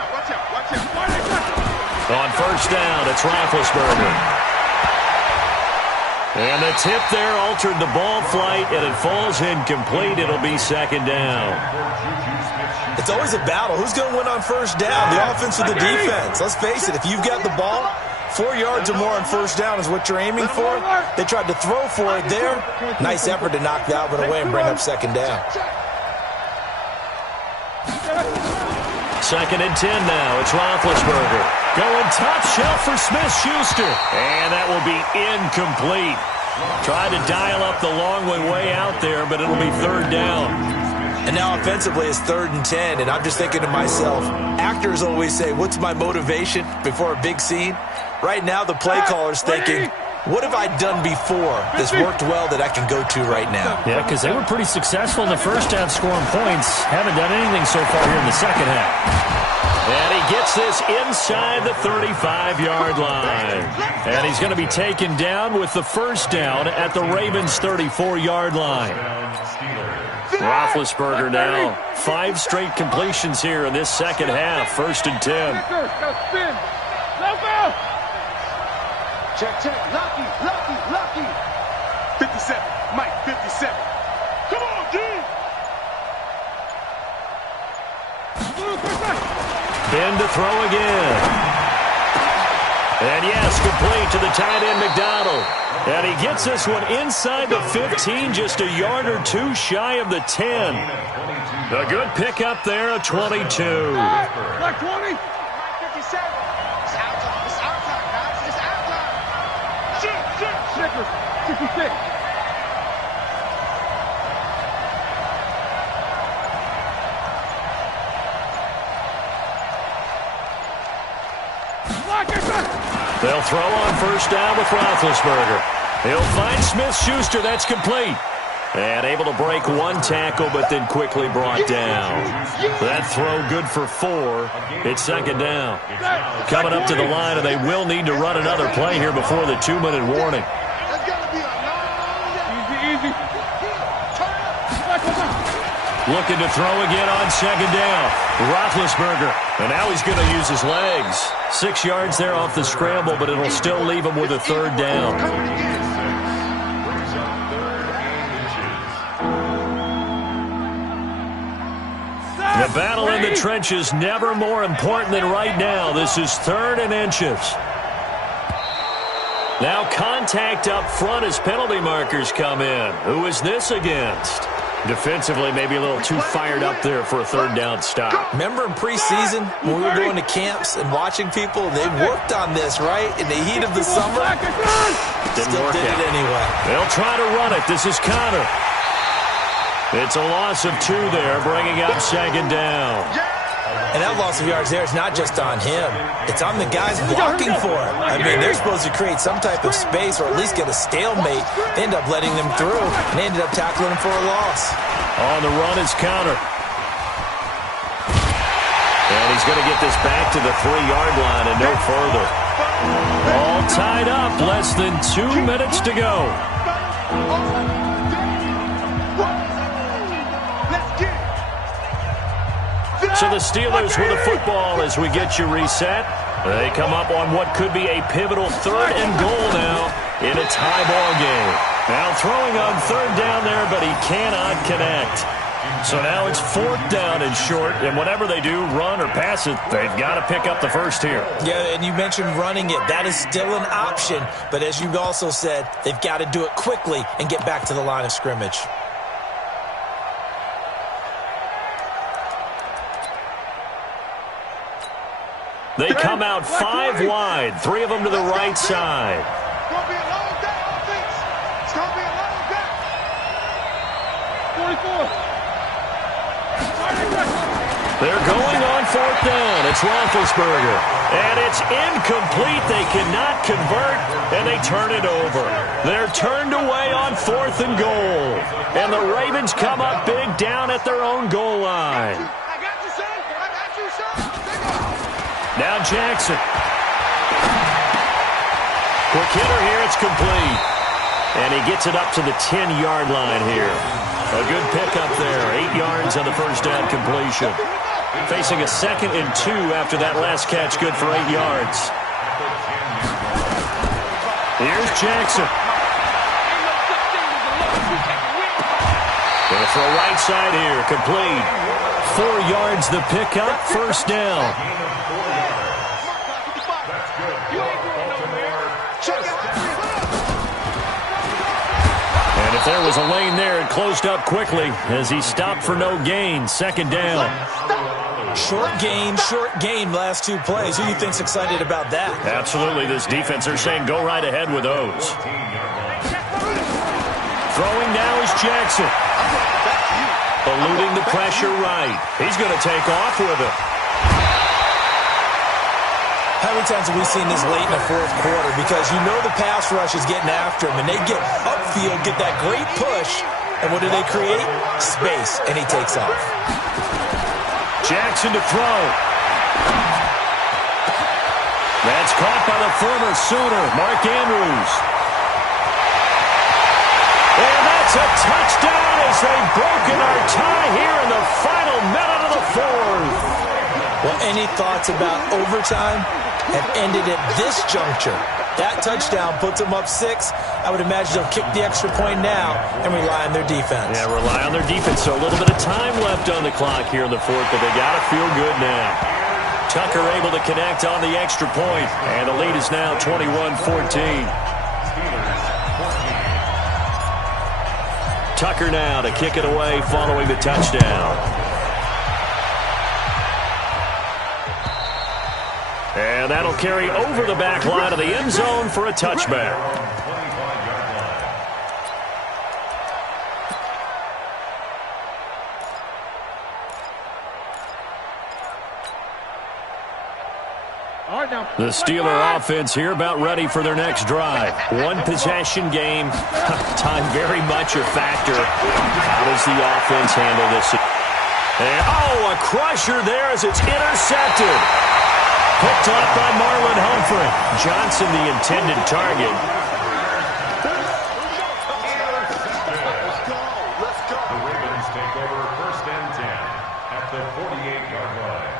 1st down, it's Roethlisberger. And the tip there altered the ball flight, and it falls incomplete. It'll be 2nd down. It's always a battle. Who's going to win on 1st down, the offense or the defense? Let's face it, if you've got the ball, 4 yards or more on 1st down is what you're aiming for. They tried to throw for it there. Nice effort to knock that one away and bring up 2nd down. 2nd and 10 now. It's Roethlisberger. Going top shelf for Smith-Schuster. And that will be incomplete. Tried to dial up the long way out there, but it'll be 3rd down. And now offensively it's 3rd and 10, and I'm just thinking to myself, actors always say, what's my motivation before a big scene? Right now the play caller's thinking, what have I done before that's worked well that I can go to right now? Yeah, because they were pretty successful in the first half scoring points. Haven't done anything so far here in the second half. And he gets this inside the 35-yard line. And he's going to be taken down with the 1st down at the Ravens' 34-yard line. Roethlisberger now. 5 straight completions here in this second half. 1st and 10. Check. Lucky. 57. Mike, 57. Come on, D. In to throw again. And yes, complete to the tight end McDonald. And he gets this one inside the 15, just a yard or 2 shy of the 10. A good pickup there, a 22. Like 20. 57. It's our time, guys. It's our time. 66. They'll throw on 1st down with Roethlisberger. He'll find Smith-Schuster. That's complete. And able to break 1 tackle, but then quickly brought down. That throw good for 4. It's 2nd down. Coming up to the line, and they will need to run another play here before the 2-minute warning. Looking to throw again on 2nd down. Roethlisberger. And now he's going to use his legs. 6 yards there off the scramble, but it'll still leave him with a 3rd down. The battle in the trenches never more important than right now. This is 3rd and inches. Now contact up front as penalty markers come in. Who is this against? Defensively, maybe a little too fired up there for a 3rd down stop. Remember in preseason when we were going to camps and watching people, they worked on this, right? In the heat of the summer. Still did it anyway. They'll try to run it. This is Connor. It's a loss of 2 there, bringing up 2nd down. And that loss of yards there is not just on him. It's on the guys blocking for him. I mean, they're supposed to create some type of space or at least get a stalemate. They end up letting them through, and they ended up tackling him for a loss. On the run is Connor. And he's going to get this back to the 3-yard line and no further. All tied up, less than 2 minutes to go. So the Steelers with the football as we get you reset. They come up on what could be a pivotal 3rd and goal now in a tie ball game. Now throwing on 3rd down there, but he cannot connect. So now it's 4th down and short, and whatever they do, run or pass it, they've got to pick up the 1st here. Yeah, and you mentioned running it. That is still an option, but as you also said, they've got to do it quickly and get back to the line of scrimmage. They come out 5 wide, 3 of them to the right side. It's going to be a long day, offense. It's going to be a long day. 44. They're going on 4th down. It's Roethlisberger. And it's incomplete. They cannot convert, and they turn it over. They're turned away on 4th and goal. And the Ravens come up big down at their own goal line. I got you, son. I got you, son. Now Jackson. Quick hitter here. It's complete. And he gets it up to the 10-yard line here. A good pickup there. 8 yards on the 1st down completion. Facing a 2nd and 2 after that last catch. Good for 8 yards. Here's Jackson. Going to throw right side here. Complete. 4 yards the pickup. 1st down. If there was a lane there, it closed up quickly as he stopped for no gain. Second down. Short gain, last two plays. Who do you think's excited about that? Absolutely. This defense, they're saying go right ahead with those. Throwing now is Jackson. Eluding the pressure right. He's going to take off with it. How many times have we seen this late in the fourth quarter? Because you know the pass rush is getting after him, and they get upfield, get that great push, and what do they create? Space, and he takes off. Jackson to throw. That's caught by the former Sooner, Mark Andrews. And that's a touchdown as they've broken our tie here in the final minute of the fourth. Well, any thoughts about overtime have ended at this juncture. That touchdown puts them up 6. I would imagine they'll kick the extra point now and rely on their defense. Yeah, rely on their defense. So a little bit of time left on the clock here in the fourth, but they got to feel good now. Tucker able to connect on the extra point, and the lead is now 21-14. Tucker now to kick it away following the touchdown. And that'll carry over the back line of the end zone for a touchback. The Steeler offense here about ready for their next drive. One possession game. Time very much a factor. How does the offense handle this? And, a crusher there as it's intercepted. Picked off by Marlon Humphrey. Johnson the intended target. The Ravens take over 1st and 10 at the 48-yard line.